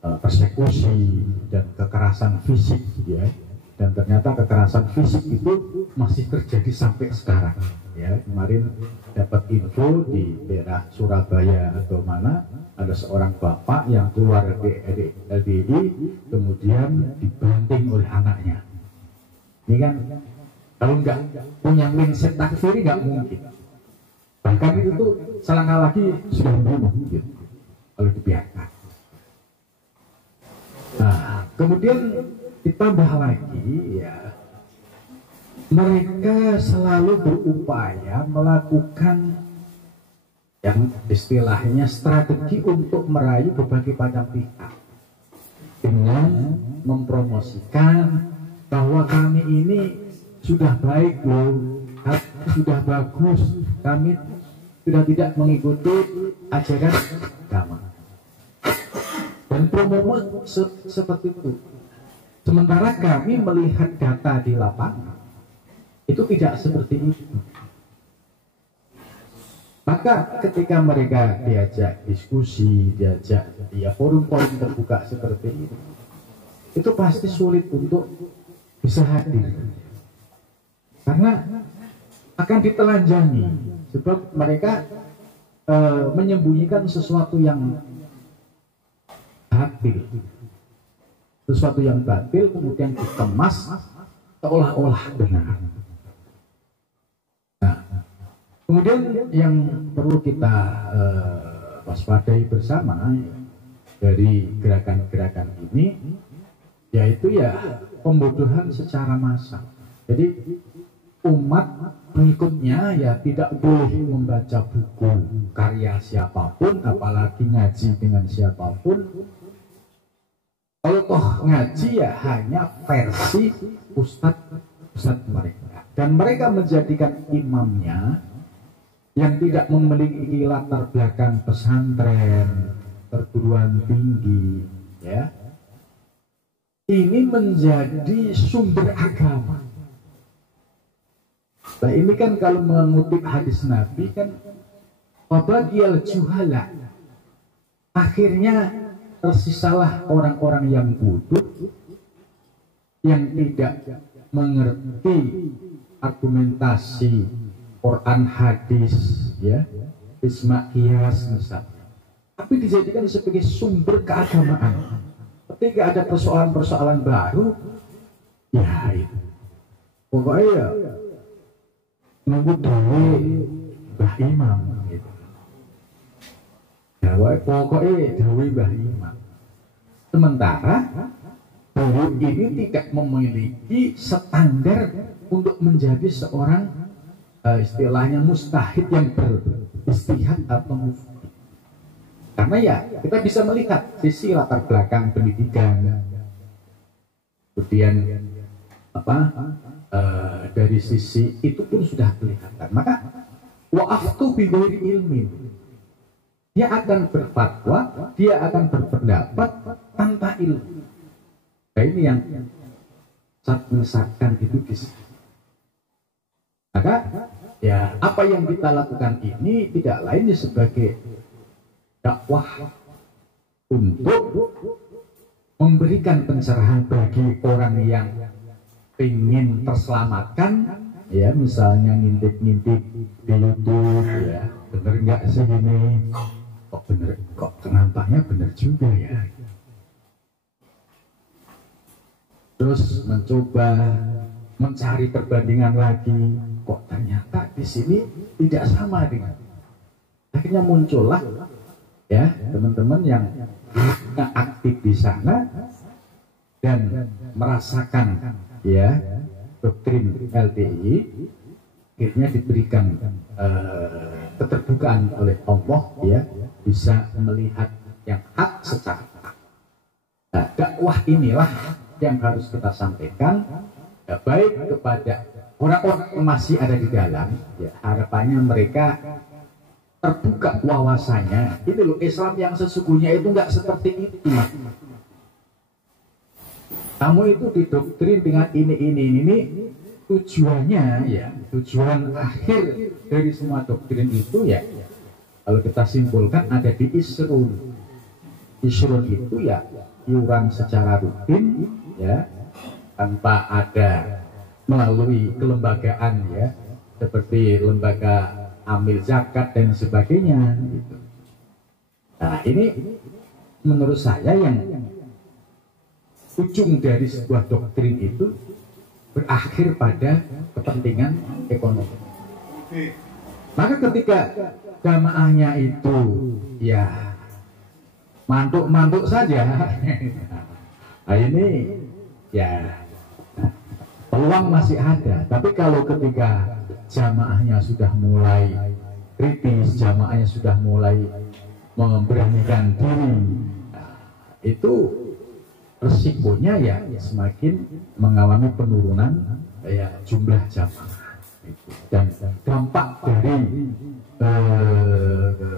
persekusi dan kekerasan fisik, ya. Dan ternyata kekerasan fisik itu masih terjadi sampai sekarang, ya. Kemarin dapat info di daerah Surabaya atau mana, ada seorang bapak yang keluar dari LDI kemudian dibanting oleh anaknya. Ini kan kalau nggak punya mindset takfiri nggak mungkin. Bahkan itu tuh selangkah lagi sudah membunuh, gitu, kalau dibiarkan. Nah, kemudian ditambah lagi, ya, mereka selalu berupaya melakukan yang istilahnya strategi untuk merayu berbagai macam pihak dengan mempromosikan bahwa kami ini sudah baik loh, sudah bagus, kami sudah tidak mengikuti ajaran agama. Dan promo seperti itu. Sementara kami melihat data di lapangan, itu tidak seperti itu. Maka ketika mereka diajak diskusi, diajak forum-forum terbuka seperti itu pasti sulit untuk bisa hadir. Karena akan ditelanjangi, sebab mereka menyembunyikan sesuatu yang batil, sesuatu yang batil kemudian dikemas seolah-olah benar. Nah, kemudian yang perlu kita waspadai bersama dari gerakan-gerakan ini, yaitu ya pembodohan secara massal. Jadi umat pengikutnya ya tidak boleh membaca buku karya siapapun, apalagi ngaji dengan siapapun. Kalau toh ngaji ya hanya versi ustadz mereka, dan mereka menjadikan imamnya yang tidak memiliki latar belakang pesantren, perguruan tinggi, ya, ini menjadi sumber agama. Nah, ini kan kalau mengutip hadis Nabi kan, wabagiyal juhala, akhirnya tersisalah orang-orang yang bodoh, yang tidak mengerti argumentasi Quran hadis, ya, isma qiyas misalnya, tapi dijadikan sebagai sumber keagamaan. Ketika ada persoalan-persoalan baru, ya itu pokoknya ya nunggu dawe Mbah Imam, gitu. Ya, pokoknya dawe Mbah Imam. Sementara guru ini tidak memiliki standar untuk menjadi seorang istilahnya mustahid yang beristihad atau mufti. Karena ya kita bisa melihat sisi latar belakang pendidikan, kemudian dari sisi itu pun sudah kelihatan. Maka wa'aftu bi ghairi ilmin, dia akan berfatwa, dia akan berpendapat tanpa ilmu. Nah, ini yang sangat menyesatkan itu. Maka ya apa yang kita lakukan ini tidak lain sebagai dakwah untuk memberikan pencerahan bagi orang yang ingin terselamatkan, ya misalnya ngintip-ngintip di YouTube, ya bener nggak sih ini, kok bener, kok nampaknya bener juga ya. Terus mencoba mencari perbandingan lagi, kok ternyata di sini tidak sama dengan. Akhirnya muncullah ya teman-teman yang aktif di sana dan merasakan ya doktrin LDI, akhirnya diberikan keterbukaan oleh Allah, ya bisa melihat yang hak secara hak. Nah, dakwah inilah yang harus kita sampaikan, ya, baik kepada orang-orang yang masih ada di dalam, ya harapannya mereka terbuka wawasannya. Ini loh Islam yang sesungguhnya itu nggak seperti itu. Kamu itu didoktrin dengan ini, tujuannya ya, tujuan akhir dari semua doktrin itu ya, kalau kita simpulkan ada di Isrun. Isrun itu ya iuran secara rutin, ya tanpa ada melalui kelembagaan, ya seperti lembaga amil zakat dan sebagainya gitu. Nah ini menurut saya yang ujung dari sebuah doktrin itu berakhir pada kepentingan ekonomi. Maka ketika jamaahnya itu ya mantuk-mantuk saja, nah ini ya peluang masih ada. Tapi kalau ketika jamaahnya sudah mulai kritis, jamaahnya sudah mulai memberanikan diri, nah, itu resikonya ya semakin mengalami penurunan ya jumlah jamaah. Dan dampak dari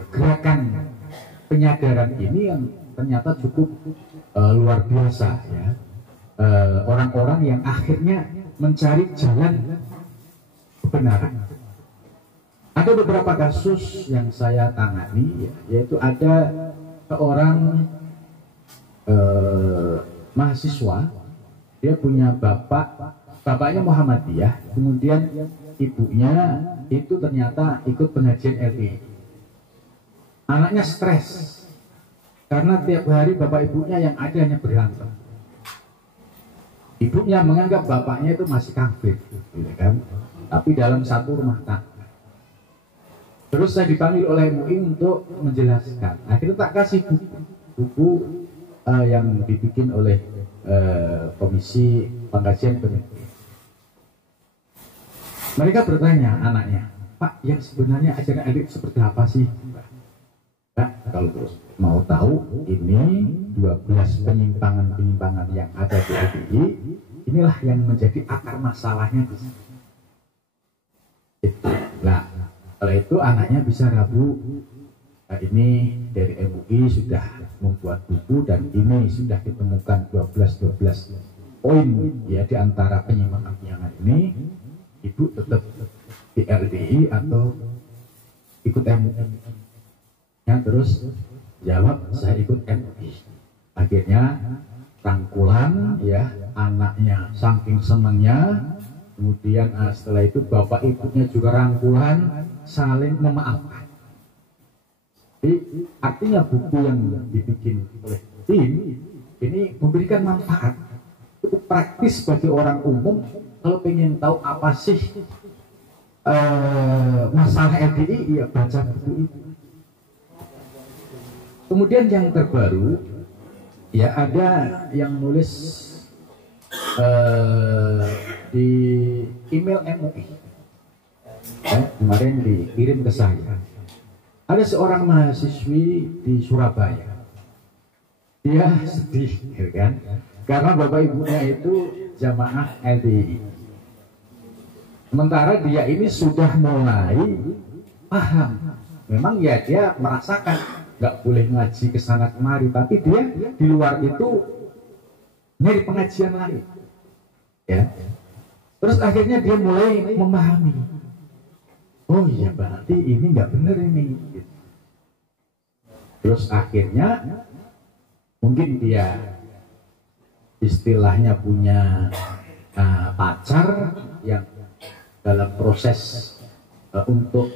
gerakan penyadaran ini yang ternyata cukup luar biasa, ya. Orang-orang yang akhirnya mencari jalan kebenaran. Ada beberapa kasus yang saya tangani, ya, yaitu ada seorang mahasiswa, dia punya bapaknya Muhammadiyah, kemudian ibunya itu ternyata ikut pengajian LDI. Anaknya stres karena tiap hari bapak ibunya yang ada hanya berantem. Ibunya menganggap bapaknya itu masih kafir, gitu kan? Tapi dalam satu rumah tangga. Terus saya dipanggil oleh MUI untuk menjelaskan. Akhirnya tak kasih buku yang dibikin oleh Komisi Pengkajian Penelitian. Mereka bertanya anaknya, Pak, yang sebenarnya ajaran elit seperti apa sih? Nah, kalau terus mau tahu, ini 12 penyimpangan-penyimpangan yang ada di LDI, inilah yang menjadi akar masalahnya di sini. Nah, kalau itu anaknya bisa rabu, ini dari MUI sudah membuat buku dan ini sudah ditemukan 12 poin, ya, di antara penyimpangan-penyimpangan ini. Ibu tetap di LDI atau ikut MUI? Ya, terus jawab, saya ikut MUI. Akhirnya rangkulan, ya, anaknya saking senangnya. Kemudian setelah itu bapak ibunya juga rangkulan, saling memaafkan. Jadi artinya buku yang dibikin oleh tim ini memberikan manfaat cukup praktis bagi orang umum. Kalau pengen tahu apa sih masalah LDI, ya baca buku itu. Kemudian yang terbaru, ya ada yang nulis di email MUI, kemarin dikirim ke saya. Ada seorang mahasiswi di Surabaya, dia sedih, ya kan? Karena bapak ibunya itu jamaah LDI. Sementara dia ini sudah mulai paham. Memang ya dia merasakan nggak boleh ngaji ke sana kemari, tapi dia di luar itu nyari pengajian lain, ya. Terus akhirnya dia mulai memahami, oh iya berarti ini nggak benar ini. Terus akhirnya mungkin dia istilahnya punya pacar yang dalam proses untuk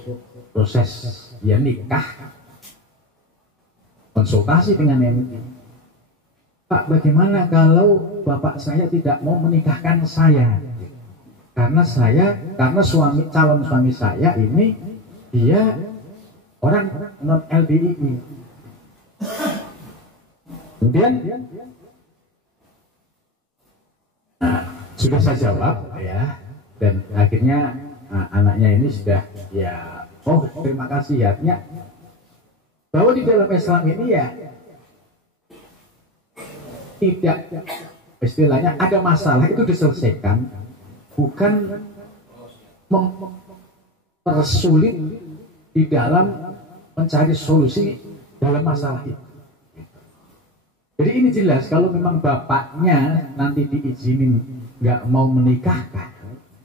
proses ya nikah, konsultasi dengan MUI. Pak, bagaimana kalau bapak saya tidak mau menikahkan saya? Karena calon suami saya ini dia orang non LDII. Kemudian sudah saya jawab ya, dan akhirnya anaknya ini sudah ya, oh terima kasih ya, bahwa di dalam Islam ini ya tidak, istilahnya ada masalah itu diselesaikan, bukan mempersulit di dalam mencari solusi dalam masalah itu. Jadi ini jelas kalau memang bapaknya nanti diizinin nggak mau menikahkan,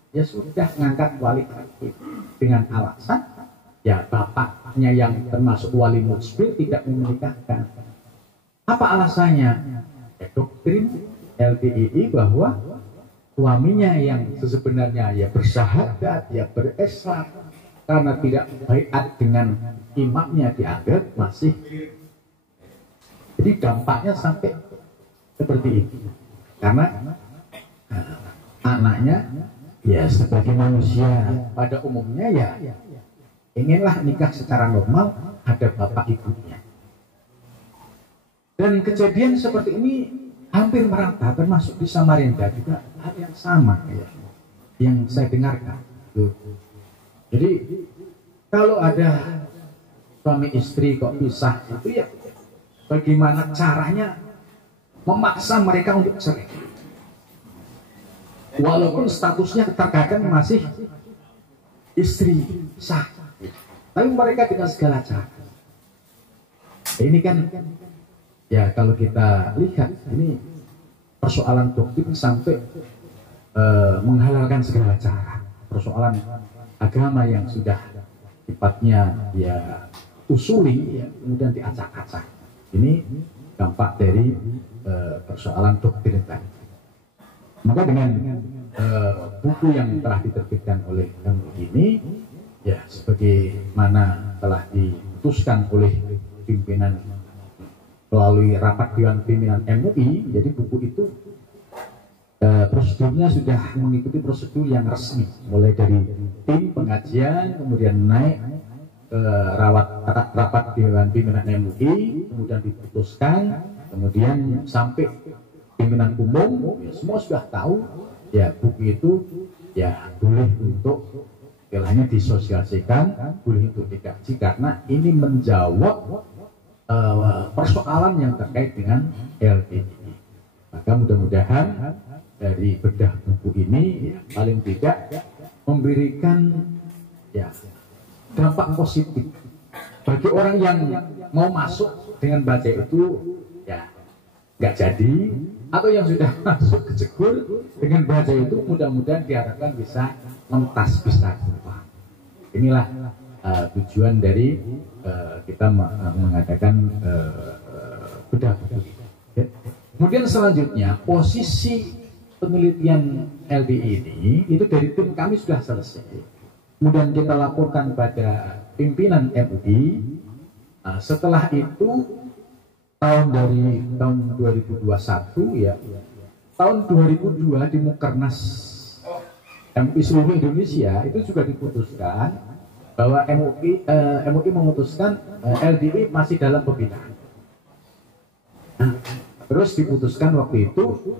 ya sudah ngangkat wali khatib dengan alasan ya bapaknya yang termasuk wali musbir tidak mau menikahkan. Apa alasannya? Ya, doktrin LDII bahwa suaminya yang sebenarnya ya bersyahadat, ya berislam, karena tidak baiat dengan imamnya dianggap masih. Jadi dampaknya sampai seperti itu. Karena anaknya ya sebagai manusia pada umumnya ya inginlah nikah secara normal, ada bapak ibunya. Dan kejadian seperti ini hampir merata, termasuk di Samarinda juga hal yang sama ya, yang saya dengarkan. Jadi kalau ada suami istri kok pisah itu ya bagaimana caranya memaksa mereka untuk cerai, walaupun statusnya terkadang masih istri sah, tapi mereka dengan segala cara. Ini kan ya kalau kita lihat ini persoalan doktrin sampai menghalalkan segala cara, persoalan agama yang sudah sifatnya ya usuli ya, kemudian diacak-acak. Ini dampak dari persoalan doktrin tadi. Maka dengan buku yang telah diterbitkan oleh MUI ini ya sebagaimana telah diputuskan oleh pimpinan melalui rapat Dewan Pimpinan MUI, jadi buku itu prosedurnya sudah mengikuti prosedur yang resmi, mulai dari tim pengajian, kemudian naik ke rapat Dewan Pimpinan MUI, kemudian diputuskan, kemudian sampai pimpinan umum, ya semua sudah tahu, ya buku itu ya boleh untuk istilahnya disosialisasikan, boleh untuk dikaji, karena ini menjawab persoalan yang terkait dengan LDII. Maka mudah-mudahan dari bedah buku ini ya, paling tidak memberikan ya dampak positif bagi orang yang mau masuk dengan baca itu ya nggak jadi, atau yang sudah masuk kejegur dengan baca itu mudah-mudahan diharapkan bisa mentas, bisa berubah. Inilah tujuan dari kita mengadakan bedah buku. Ya. Kemudian selanjutnya posisi penelitian LDI ini itu dari tim kami sudah selesai. Kemudian kita laporkan pada pimpinan MUI. Setelah itu tahun 2021 ya, tahun 2002 di Mukernas MUI seluruh Indonesia itu juga diputuskan bahwa MUI memutuskan LDI masih dalam pembinaan. Terus diputuskan waktu itu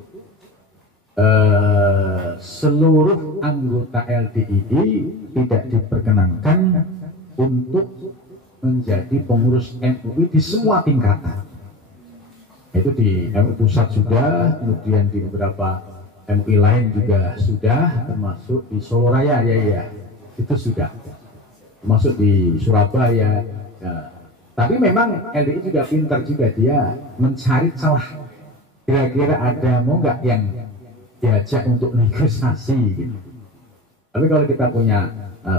seluruh anggota LDII tidak diperkenankan untuk menjadi pengurus MUI di semua tingkatan. Itu di MUI pusat sudah, kemudian di beberapa MUI lain juga sudah, termasuk di Solo Raya ya, itu sudah. Masuk di Surabaya ya. Tapi memang LDI juga pintar juga, dia mencari celah, kira-kira ada mau nggak yang diajak untuk negosiasi gitu. Tapi kalau kita punya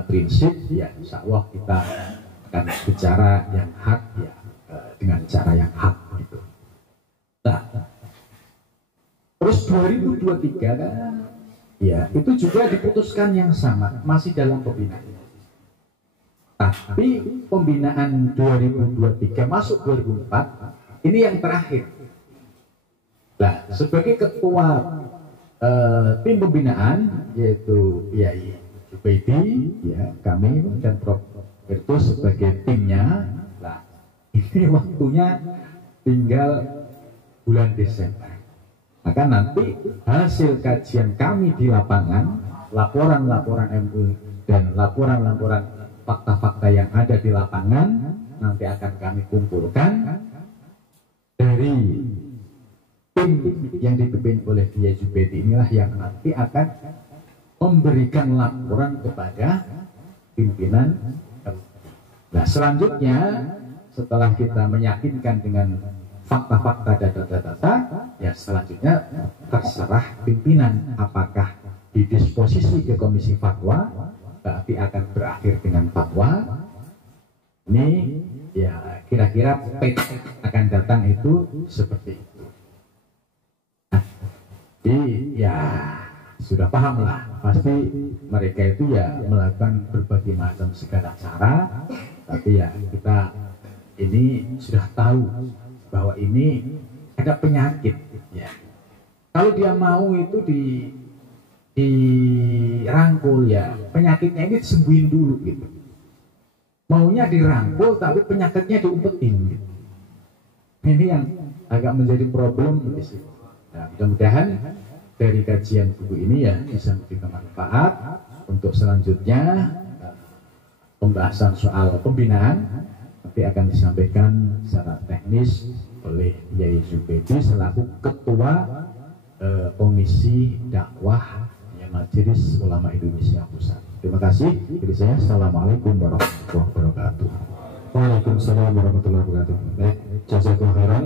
prinsip ya insya Allah kita akan bicara yang hak ya dengan cara yang hak gitu. Nah, Terus 2023 kan, ya itu juga diputuskan yang sama, masih dalam pembinaan. Tapi pembinaan 2023 masuk 2004 ini yang terakhir. Nah, sebagai ketua tim pembinaan yaitu Yai Jubaidi, ya kami dan Prof. Itu sebagai timnya. Nah, ini waktunya tinggal bulan Desember. Maka nanti hasil kajian kami di lapangan, laporan-laporan MU dan laporan-laporan fakta-fakta yang ada di lapangan nanti akan kami kumpulkan dari tim yang dipimpin oleh Kiai Jubaidi. Inilah yang nanti akan memberikan laporan kepada pimpinan. Nah, selanjutnya setelah kita meyakinkan dengan fakta-fakta data-data, ya selanjutnya terserah pimpinan apakah didisposisi ke komisi fatwa, berarti akan berakhir dengan fatwa. Ini ya kira-kira akan datang itu seperti itu. Jadi ya sudah paham lah, pasti mereka itu ya melakukan berbagai macam segala cara, tapi ya kita ini sudah tahu bahwa ini ada penyakit ya. Kalau dia mau itu dirangkul ya, penyakitnya ini disembuhin dulu gitu. Maunya dirangkul tapi penyakitnya diumpetin gitu. Ini yang agak menjadi problem di situ. Nah, mudah-mudahan dari kajian buku ini ya bisa memberikan manfaat untuk selanjutnya pembahasan soal pembinaan nanti akan disampaikan secara teknis oleh Yai Jubaidi selaku ketua Komisi Dakwah Majelis Ulama Indonesia Pusat. Terima kasih. Dari saya, assalamualaikum warahmatullahi wabarakatuh. Waalaikumsalam warahmatullahi wabarakatuh. Baik, jazakallahu khairan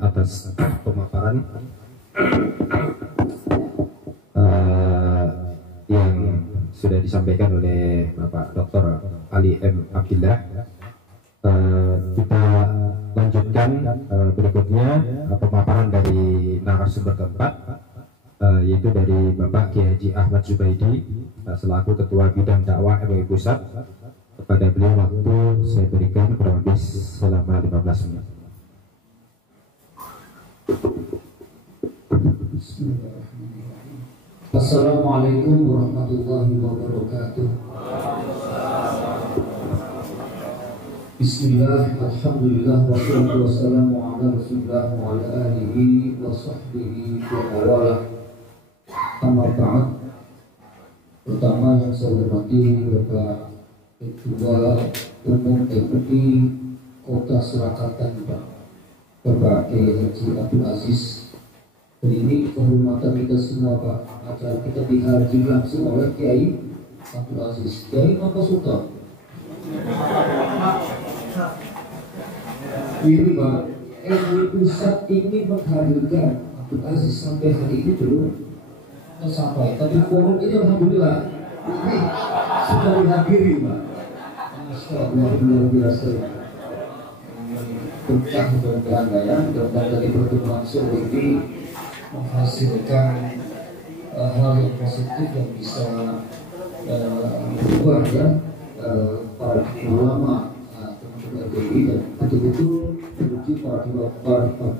atas pemaparan yang sudah disampaikan oleh Bapak Dr. Ali M. Abdillah. Kita lanjutkan berikutnya pemaparan dari narasumber keempat, yaitu dari Bapak Kiai Haji Ahmad Jubaidi selaku Ketua Bidang Dakwah MUI Pusat. Kepada beliau waktu saya berikan kurang lebih selama 15 menit. Assalamualaikum warahmatullahi wabarakatuh. Bismillah, alhamdulillah, wassalatu wassalamu ala rasulillah wa ala alihi wa sahbihi wa mawalah. Amma ba'd. Pertama yang saya hormati Bapak Ketua Umum MUI Kota Surakarta, Bapak Kiai Haji Abdul Aziz. Dan ini kehormatan kita semua Pak, acara kita dihadirkan langsung oleh Kiai Abdul Aziz. Kiai Maka Sultan. Ini Pak, MUI Pusat ini menghadirkan Abdul Aziz sampai hari ini belum tercapai. Tapi forum ini alhamdulillah ini sudah dihadiri Pak. Luar biasa. Berkah mudah-mudahan ya, mudah-mudahan dari pertemuan sore ini menghasilkan hal yang positif yang bisa berubah ya para ulama teman-teman RDI dan betul-betul menuju para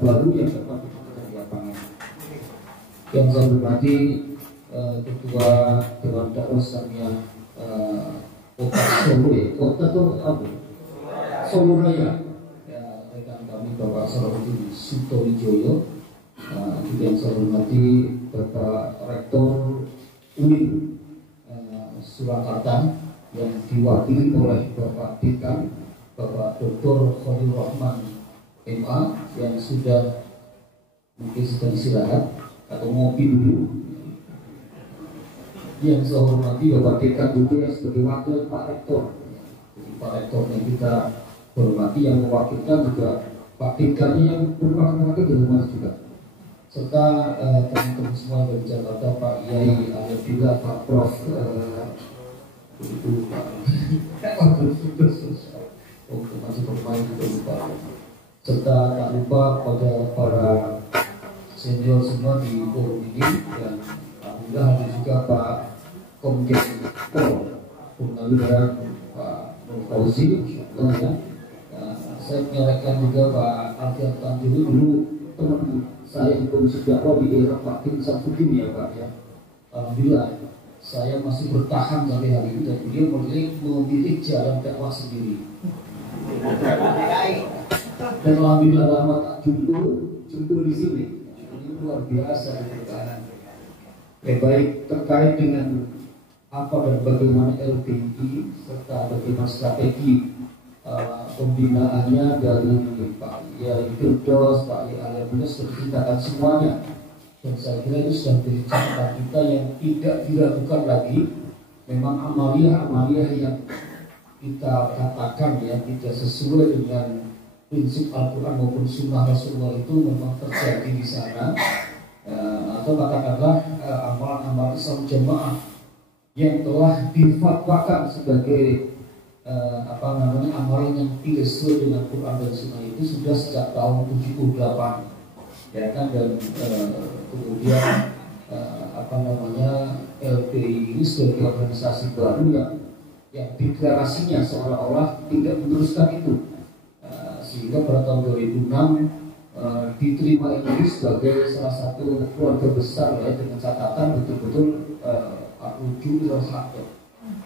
baru yang dapat dilakukan di lapangan. Yang saya hormati Ketua Dewan Dakwah Islamiyah Kota Solo ya, Kota itu apa? Solo Raya. Ya, rekan kami Bapak Salahuddin Sutowijoyo, juga yang saya hormati Bapak Rektor UIN Surakarta yang diwakili oleh Bapak Dekan Bapak Dr. Khalil Rahman MA yang sudah mungkin sedang istirahat atau ngopi dulu. Yang saya hormati Bapak Dekan juga sebagai wakil Pak Rektor. Jadi Pak Rektor yang kita hormati yang mewakilkan juga Pak Dekannya yang merupakan wakil dari Mas juga. Serta teman-teman semua dari Jakarta, Pak Yai Alhamdulillah, Pak Prof. Itu Pak. Untuk masih bermain juga lupa. Serta tak lupa pada para senior semua di forum ini, dan alhamdulillah ada juga Pak Komjen Pol Purnawirawan Pak Nur Fauzi, ya. Saya menyarankan juga Pak Alfian Tanjuru, dulu teman saya di Komisi Dakwah di era Pak Kim Samsudin ya Pak ya. Alhamdulillah saya masih bertahan sampai hari ini, dan beliau memilih jalan dakwah sendiri. Dan alhamdulillah lama tak jumpa di sini. Ini luar biasa kan. Baik terkait dengan apa dan bagaimana LPI serta bagaimana strategi pembinaannya dari Pak Yai Firdaus, Pak Yai Alhamdulillah sudah diceritakan semuanya. Dan saya kira itu sudah menjadi catatan kita yang tidak diragukan lagi. Memang amalia yang kita katakan ya tidak sesuai dengan prinsip Al-Quran maupun Sunnah Rasulullah itu memang terjadi di sana. Atau katakanlah amalan-amalan Islam jamaah yang telah difatwakan sebagai amalan yang tidak sesuai dengan Quran dan Sunnah itu sudah sejak tahun 78 ya kan, dan kemudian LPI ini sebagai organisasi baru yang deklarasinya seolah-olah tidak meneruskan itu, sehingga pada tahun 2006 diterima ini sebagai salah satu keluarga besar ya, dengan catatan betul-betul rujuk ilal haq.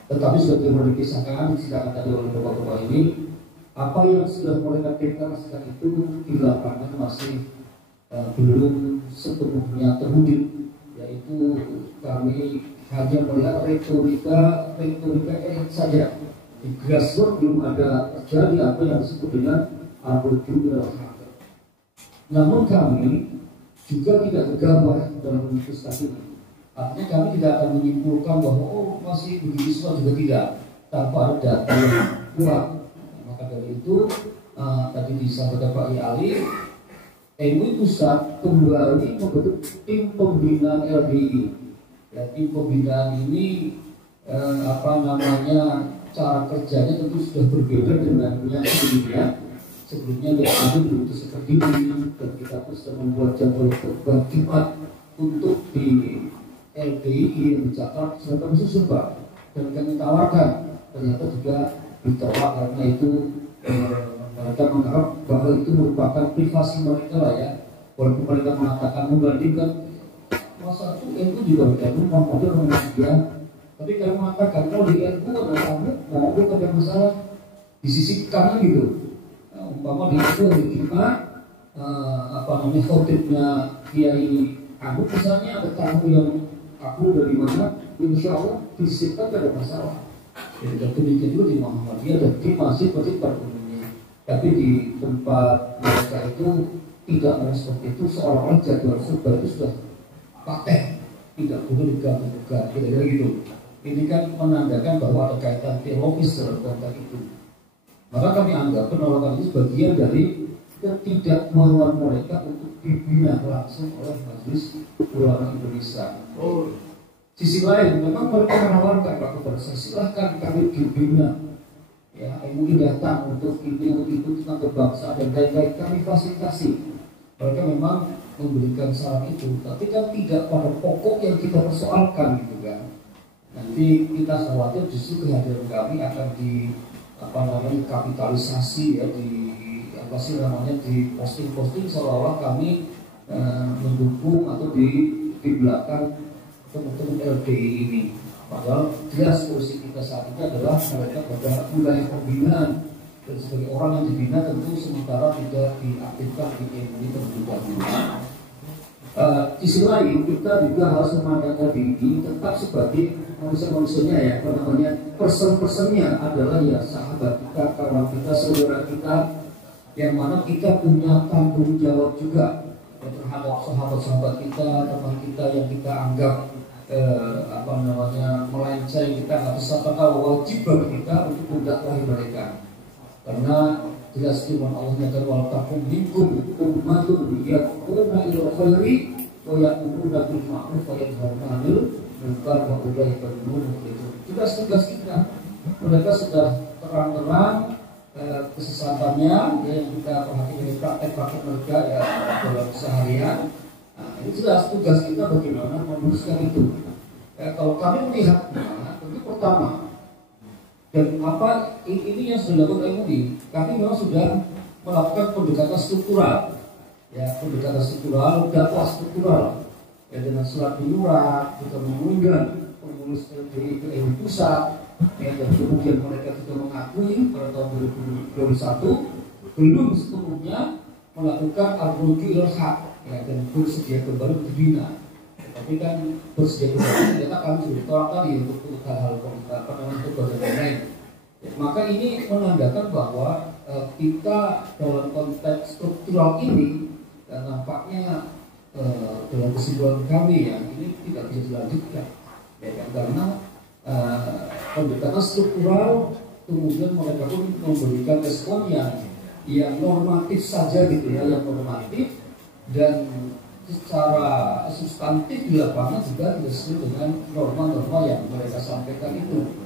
Tetapi sudah dikisahkan tadi oleh bapak-bapak ini, apa yang sudah mereka deklarasikan itu di lapangan masih belum sepenuhnya terwujud, yaitu kami hanya melihat retorika elit saja. Di grassroots belum ada terjadi apa yang disebut dengan al-rujuk ilal haq. Namun kami juga tidak gegabah dalam memutuskan ini. Artinya kami tidak akan menyimpulkan bahwa masih begitu semua, juga tidak, tanpa ada data yang kuat. Maka dari itu tadi disampaikan Pak Ali, MUI Pusat kembali membentuk tim pembinaan LBI. Ya, tim pembinaan ini cara kerjanya tentu sudah berbeda dengan yang sebelumnya. Sebelumnya dia begitu seperti ini, dan kita pun sudah membuat jadwal khutbah Jumat untuk di LPI yang dicatat serta khusus Pak, dan kami tawarkan, ternyata juga ditolak karena itu mereka menganggap bahwa itu merupakan privasi mereka lah ya. Walaupun mereka mengatakan membandingkan masa itu NU juga NU model dia, tapi kalau mengatakan kalau di NU ada tamu mau ada masalah disisipkan gitu. Umpama di itu hari Jumat khotibnya Kiai Abu misalnya ada tamu yang aku dari mana, insya Allah disisipkan tidak ada masalah. Dan demikian juga di Muhammadiyah dan di masjid pada umumnya. Tapi di tempat mereka itu tidak seperti itu, seolah-olah jadwal khutbah itu sudah paten, tidak boleh diganggu-ganggu, kira-kira gitu. Ini kan menandakan bahwa ada kaitan teologis dalam konteks itu. Maka kami anggap penolakan itu bagian dari ketidakmauan mereka untuk dibina langsung oleh Majelis Ulama Indonesia. Sisi lain, memang mereka menawarkan kepada saya, silahkan kami dibina. Ya, MUI datang untuk ini, untuk itu tentang kebangsaan dan lain-lain, kami fasilitasi. Mereka memang memberikan saran itu, tapi kan tidak pada pokok yang kita persoalkan gitu kan. Nanti kita khawatir justru kehadiran kami akan kapitalisasi ya, di posting-posting seolah-olah kami mendukung atau di belakang teman-teman LDI ini. Padahal jelas posisi kita saat ini adalah mereka pada wilayah pembinaan, dan sebagai orang yang dibina tentu sementara tidak diaktifkan di MUI terlebih dahulu. Sisi lain kita juga harus memandang diri tetap sebagai manusia-manusianya ya, person-personnya adalah ya sahabat kita, kawan kita, saudara kita, yang mana kita punya tanggung jawab juga terhadap sahabat-sahabat kita, teman kita yang kita anggap melenceng, kita nggak bisa tahu wajib bagi kita untuk mendakwahi mereka, karena jelas firman Allah nyatakan wal takum minkum ummatun yaquluna ila khairi wa ya'muruna bil ma'ruf wa yanhauna 'anil munkar wa ulaika humul muflihun. Tugas-tugas kita, mereka sudah terang-terang kesesatannya ya, yang kita perhatikan dari praktek-praktek mereka ya dalam seharian. Nah, ini jelas tugas kita bagaimana meneruskan itu. Kalau kami melihatnya, tentu pertama, dan apa ini yang sudah dilakukan MUI, kami memang sudah melakukan pendekatan struktural, ya pendekatan struktural, dakwah struktural, ya dengan surat menyurat, kita mengundang pengurus LDI ke MUI pusat, ya dan kemudian mereka juga mengakui pada tahun 2021 belum sepenuhnya melakukan al-ruju ilal-haq, ya dan bersedia kembali dibina. Tapi kan bersedia kembali ternyata kami sudah tolak tadi untuk hal-hal untuk bagian lain. Ya, maka ini menandakan bahwa kita dalam konteks struktural ini nampaknya dalam kesimpulan kami ya ini tidak bisa dilanjutkan, ya kan? Karena pendekatan struktural kemudian mereka pun memberikan respon yang normatif saja gitu ya, yang normatif dan secara substantif di lapangan juga tidak sesuai dengan norma-norma yang mereka sampaikan itu.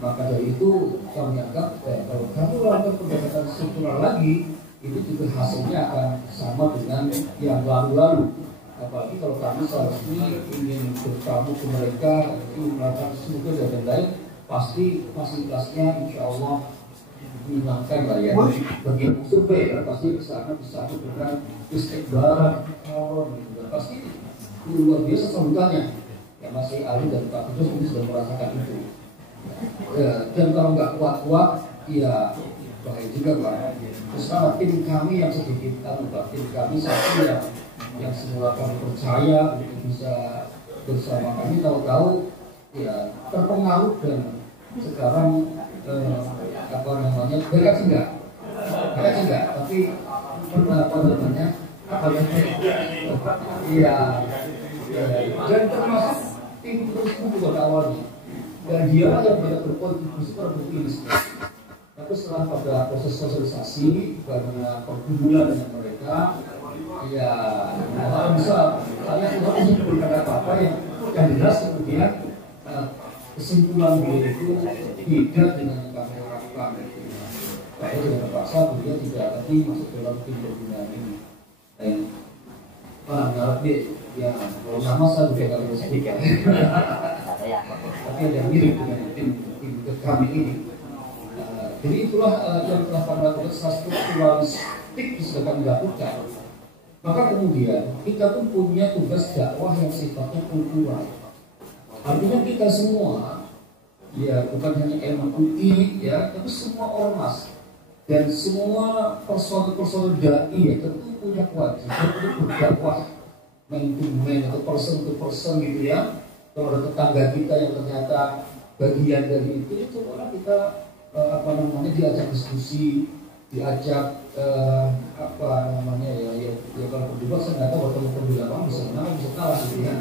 Maka dari itu kami anggap kalau kami melakukan pendekatan struktural lagi, itu juga hasilnya akan sama dengan yang lalu-lalu. Apalagi kalau kami seharusnya ingin bertamu ke mereka, ingin melakukan survei dan lain-lain, pasti fasilitasnya insya Allah menyenangkan lah ya. Bagi survei ya, pasti kesana bisa dengan istiqbaran, gitu. Pasti luar biasa sambutannya. Ya masih ahli dan Pak Kudus ini sudah merasakan itu. Ya, dan kalau nggak kuat-kuat, ya bahaya juga Pak. Terus tim kami yang sedikit, tim kami satu yang semula kami percaya untuk bisa bersama kami, tahu-tahu ya terpengaruh dan sekarang apa namanya mereka enggak, tapi apa namanya iya dan termasuk tim terus pada awalnya dan dia yang banyak berkontribusi pada buku ini. Tapi setelah pada proses sosialisasi karena pergumulan dengan mereka, ya bisa saya tidak menyimpulkan apa-apa yang jelas kemudian kesimpulan beliau itu tidak dengan yang kami harapkan. Saya tidak terpaksa beliau tidak tadi masuk dalam tim pergumulan ini. Dan mengarap ya kalau nama saya juga nggak bisa sedikit. Tapi ada mirip dengan tim kami ini. Jadi itulah yang telah kami lakukan secara strukturalistik sudah kami lakukan. Maka kemudian kita pun punya tugas dakwah yang sifatnya kultural. Artinya kita semua, ya bukan hanya MUI ya, tapi semua ormas dan semua personel dai ya tentu punya kewajiban untuk berdakwah man to man atau person to person gitu ya. Kalau ada tetangga kita yang ternyata bagian dari itu, coba kita apa namanya diajak diskusi, diajak apa namanya ya kalau berdebat saya nggak tahu kalau berdebat bisa menang bisa kalah gitu ya.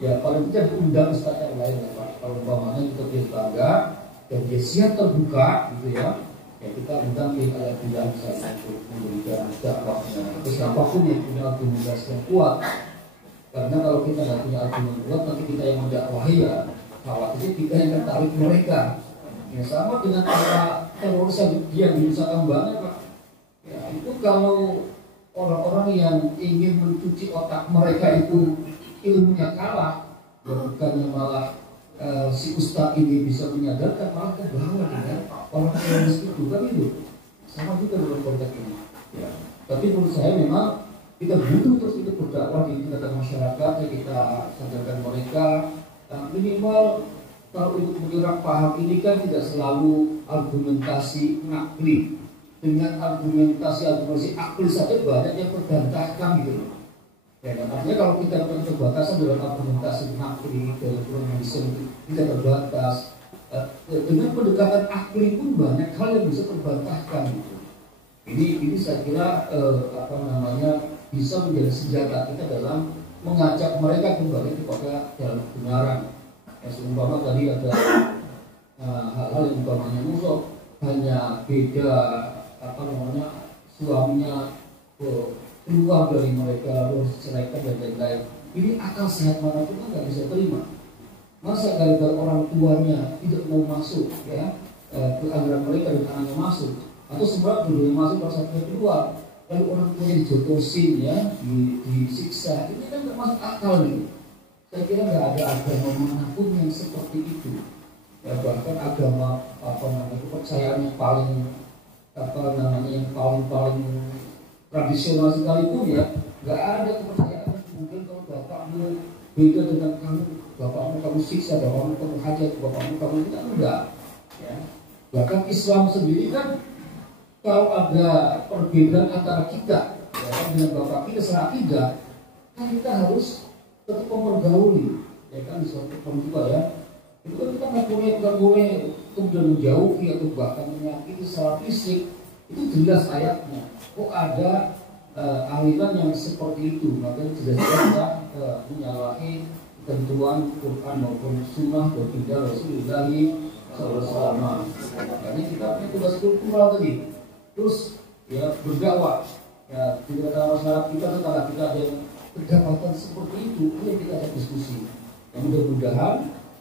Ya paling tidak diundang ustaz yang lain ya Pak. Kalau umpamanya kita punya tetangga dan dia siap terbuka gitu ya, ya kita undang di bidang misalnya untuk memberikan dakwahnya. Terus apapun yang punya argumentasi yang kuat. Karena kalau kita nggak punya argumen kuat, nanti kita yang mendakwahi ya khawatirnya kita yang tertarik mereka. Ya sama dengan para teroris yang diusahakan banget Pak. Ya itu kalau orang-orang yang ingin mencuci otak mereka itu ilmunya kalah, bukannya malah si ustaz ini bisa menyadarkan, malah ke bawah dengan orang teroris itu kan itu sama juga dalam konteks ini. Ya. Tapi menurut saya memang kita butuh terus itu berdakwah di tingkat masyarakat, ya kita sadarkan mereka minimal. Kalau untuk menyerap paham ini kan tidak selalu argumentasi nakli. Dengan argumentasi akli saja banyak yang terbantahkan gitu loh. Ya, artinya kalau kita punya keterbatasan dalam argumentasi nakli, dalam humanisme tidak terbatas. Dengan pendekatan akli pun banyak hal yang bisa terbantahkan gitu. Ini saya kira apa namanya bisa menjadi senjata kita dalam mengajak mereka kembali kepada jalan kebenaran. Ya, seumpama tadi ada hal-hal yang umpamanya musuh hanya beda apa namanya suaminya keluar dari mereka lalu diceraikan dan lain-lain. Ini akal sehat manapun nggak bisa terima. Masa gara-gara orang tuanya tidak mau masuk ya ke aliran mereka dan anaknya masuk, atau sebenarnya dulunya masuk pada saat keluar, lalu orang tuanya dijotosin ya, disiksa, ini kan nggak masuk akal nih. Saya kira nggak ada agama manapun yang seperti itu. Ya bahkan agama kepercayaan yang paling yang paling tradisional sekalipun ya, nggak ada kepercayaan mungkin kalau bapakmu beda dengan kamu, bapakmu kamu siksa, bapakmu kamu hajat, bapakmu kamu itu kan enggak. Ya. Bahkan Islam sendiri kan kalau ada perbedaan antara kita ya, dengan bapak kita secara akidah, kan kita harus tetap mempergauli, ya kan di suatu juga ya. Itu kan kita nggak boleh kemudian menjauhi atau bahkan menyakiti secara fisik. Itu jelas ayatnya. Kok ada aliran yang seperti itu, maka jelas-jelas menyalahi ketentuan Quran maupun Sunnah baginda Rasulullah SAW. Karena kita punya tugas kultural tadi. Terus ya berdakwah. Ya di tengah masyarakat kita tetangga kita ada yang kedapatan seperti itu kita ada diskusi. Yang mudah-mudahan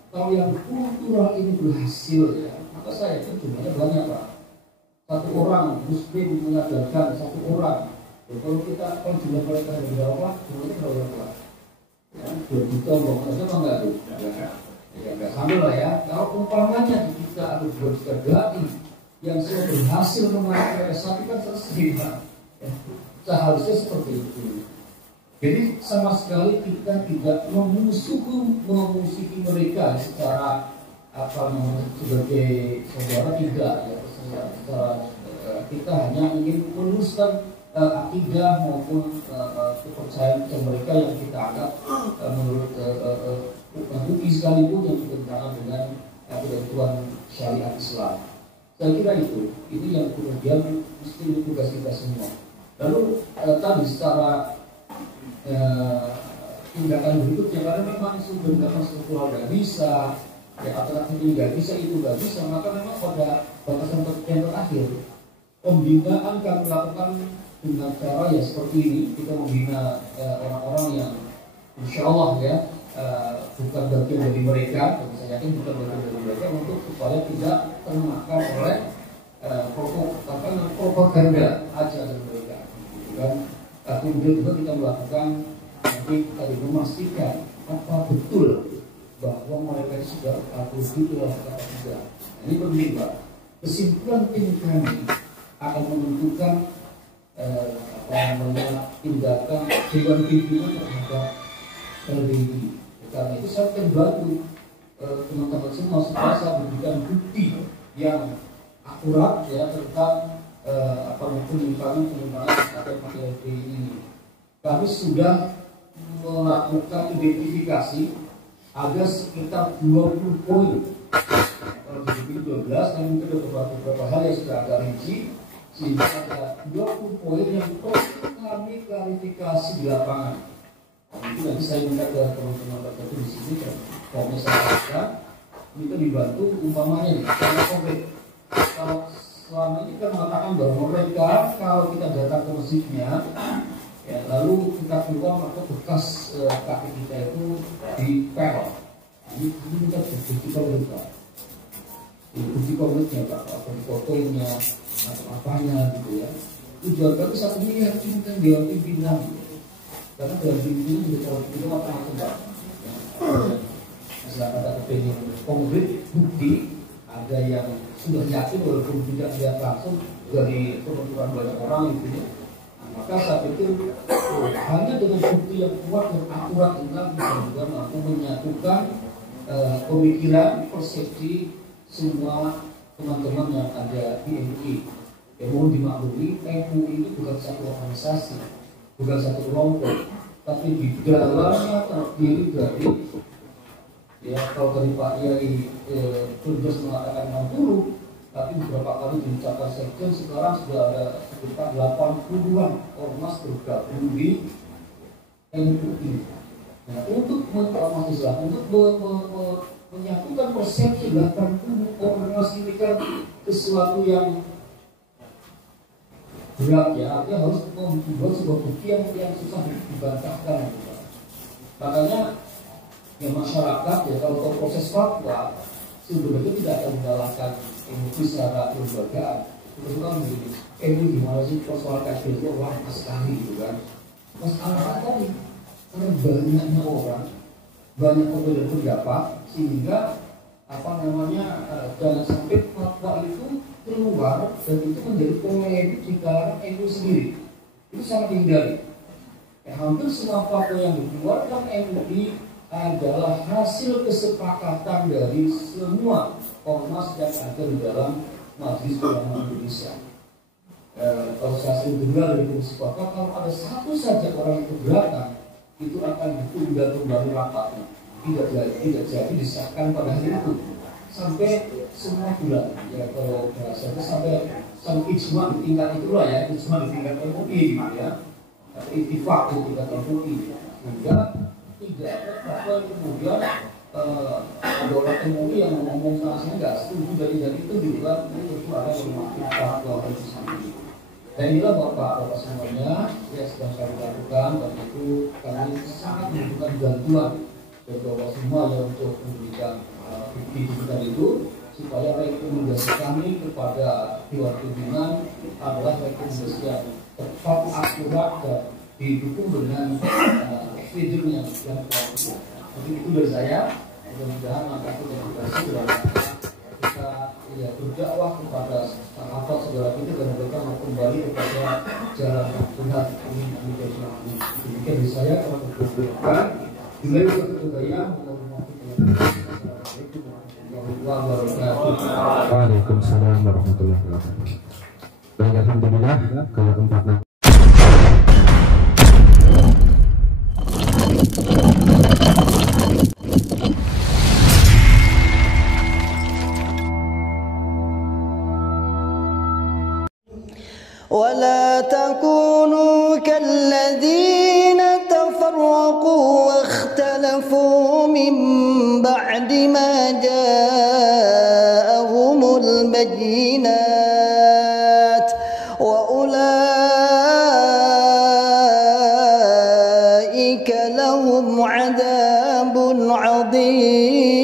kalau yang kultural ini berhasil ya, maka saya yakin jumlahnya banyak Pak. Satu orang Muslim mengajarkan satu orang. Ya, kalau jumlah mereka yang berdakwah, jumlahnya berapa? Ya, 2 juta ngomong aja enggak tuh? Ya enggak sambil lah ya. Kalau umpamanya kita ada 2 juta dai yang sudah berhasil mengajar satu kan selesai Pak. Ya, seharusnya seperti itu. Jadi sama sekali kita tidak memusuhi mereka secara sebagai saudara tidak ya. Kita hanya ingin meluruskan akidah maupun kepercayaan mereka yang kita anggap menurut bukti sekalipun yang bertentangan dengan ketentuan syariat Islam. Saya kira ini yang kemudian mesti tugas kita semua. Lalu tadi secara tindakan berikutnya, karena memang tindakan struktural nggak bisa, ya alternatif ini nggak bisa, itu nggak bisa, maka memang pada batasan yang terakhir pembinaan kami lakukan dengan cara ya seperti ini. Kita membina orang-orang yang insya Allah ya bukan bagian dari mereka, dan saya yakin bukan bagian dari mereka, untuk supaya tidak termakan oleh propaganda ajaran mereka, gitu kan. Kemudian juga kita melakukan tadi memastikan apa betul bahwa mereka sudah betul atau tidak. Ini penting Pak. Kesimpulan tim kami akan menentukan tindakan dewan pimpinan terhadap LDI. Karena itu saya akan bantu teman-teman semua supaya saya memberikan bukti yang akurat ya tentang penyimpangan atau LDI ini. Kami sudah melakukan identifikasi ada sekitar 20 poin. Kalau di 12 dan mungkin beberapa hal yang sudah agak rinci, sehingga ada 20 poin yang perlu kami klarifikasi di lapangan. Itu nanti saya minta ke teman-teman tertentu di sini dan kalau misalnya kita dibantu umpamanya nih, karena konkret. Kalau selama ini kita mengatakan bahwa mereka kalau kita datang ke masjidnya, ya, lalu kita keluar maka bekas kaki kita itu dipel. Ini kita bukti konkret Pak. Ini bukti konkretnya Pak, atau fotonya atau apanya gitu ya. Tujuan kami satu miliar cuma kan dewan pimpinan. Karena dewan pimpinan juga kalau kita macam-macam Pak. Masyarakat ada pengen konkret bukti, ada yang sudah yakin walaupun tidak lihat langsung dari penuturan banyak orang gitu ya. Maka saat itu hanya dengan bukti yang kuat dan akurat tentang bisa mampu menyatukan pemikiran, persepsi semua teman-teman yang ada di MUI. Ya mohon dimaklumi, MUI ini bukan satu organisasi, bukan satu kelompok, tapi di dalamnya terdiri dari ya kalau dari Pak Yai Firdaus mengatakan 60, tapi beberapa kali diucapkan sekjen, sekarang sudah ada sekitar 80-an ormas bergabung di MUI. Nah, untuk menyatukan persepsi 80 ormas ini kan sesuatu yang berat ya, artinya harus membuat sebuah bukti yang susah dibantahkan. Makanya ya masyarakat ya kalau proses fatwa sebenarnya tidak akan menyalahkan MUI secara kelembagaan, Terus kan begini, ini gimana sih persoalan kayak gitu, wah sekali gitu kan. Masalah tadi, karena banyaknya orang, banyak perbedaan pendapat, sehingga apa namanya jangan sampai fatwa itu keluar dan itu menjadi polemik di kalangan NU sendiri. Itu sangat dihindari. Hampir semua fatwa yang dikeluarkan MUI adalah hasil kesepakatan dari semua ormas yang ada di dalam Majelis Ulama Indonesia. Kalau saya sering dengar dari Komisi Fatwa, kalau ada satu saja orang yang keberatan, itu akan ditunda kembali rapatnya. Tidak jadi disahkan pada hari itu sampai semua bulan. Ya kalau bahasanya sampai ijma di tingkat itulah ya, ijma di tingkat MUI gitu ya. Atau ittifaq di tingkat MUI. Sehingga tidak ada fatwa kemudian ada orang MUI yang ngomong saya nggak setuju dari itu dibilang ini ada normatif fatwa itu sendiri. Dan inilah bapak semuanya yang sedang kami lakukan, dan itu kami sangat membutuhkan bantuan dari bapak semua yang untuk memberikan bukti digital itu, supaya rekomendasi kami kepada Dewan Pimpinan adalah rekomendasi yang tepat, akurat, dan didukung dengan evidence yang kuat. Jadi itu dari saya. Mudah-mudahan langkah komunikasi dan kita ya berdakwah kepada sahabat saudara kita dan mereka mau kembali kepada jalan yang benar. Demikian dari saya, kalau berdoakan bila itu budaya Waalaikumsalam warahmatullahi wabarakatuh. Baik, alhamdulillah kalau keempat ولا تكونوا كالذين تفرقوا واختلفوا من بعد ما جاءهم البينات وأولئك لهم عذاب عظيم.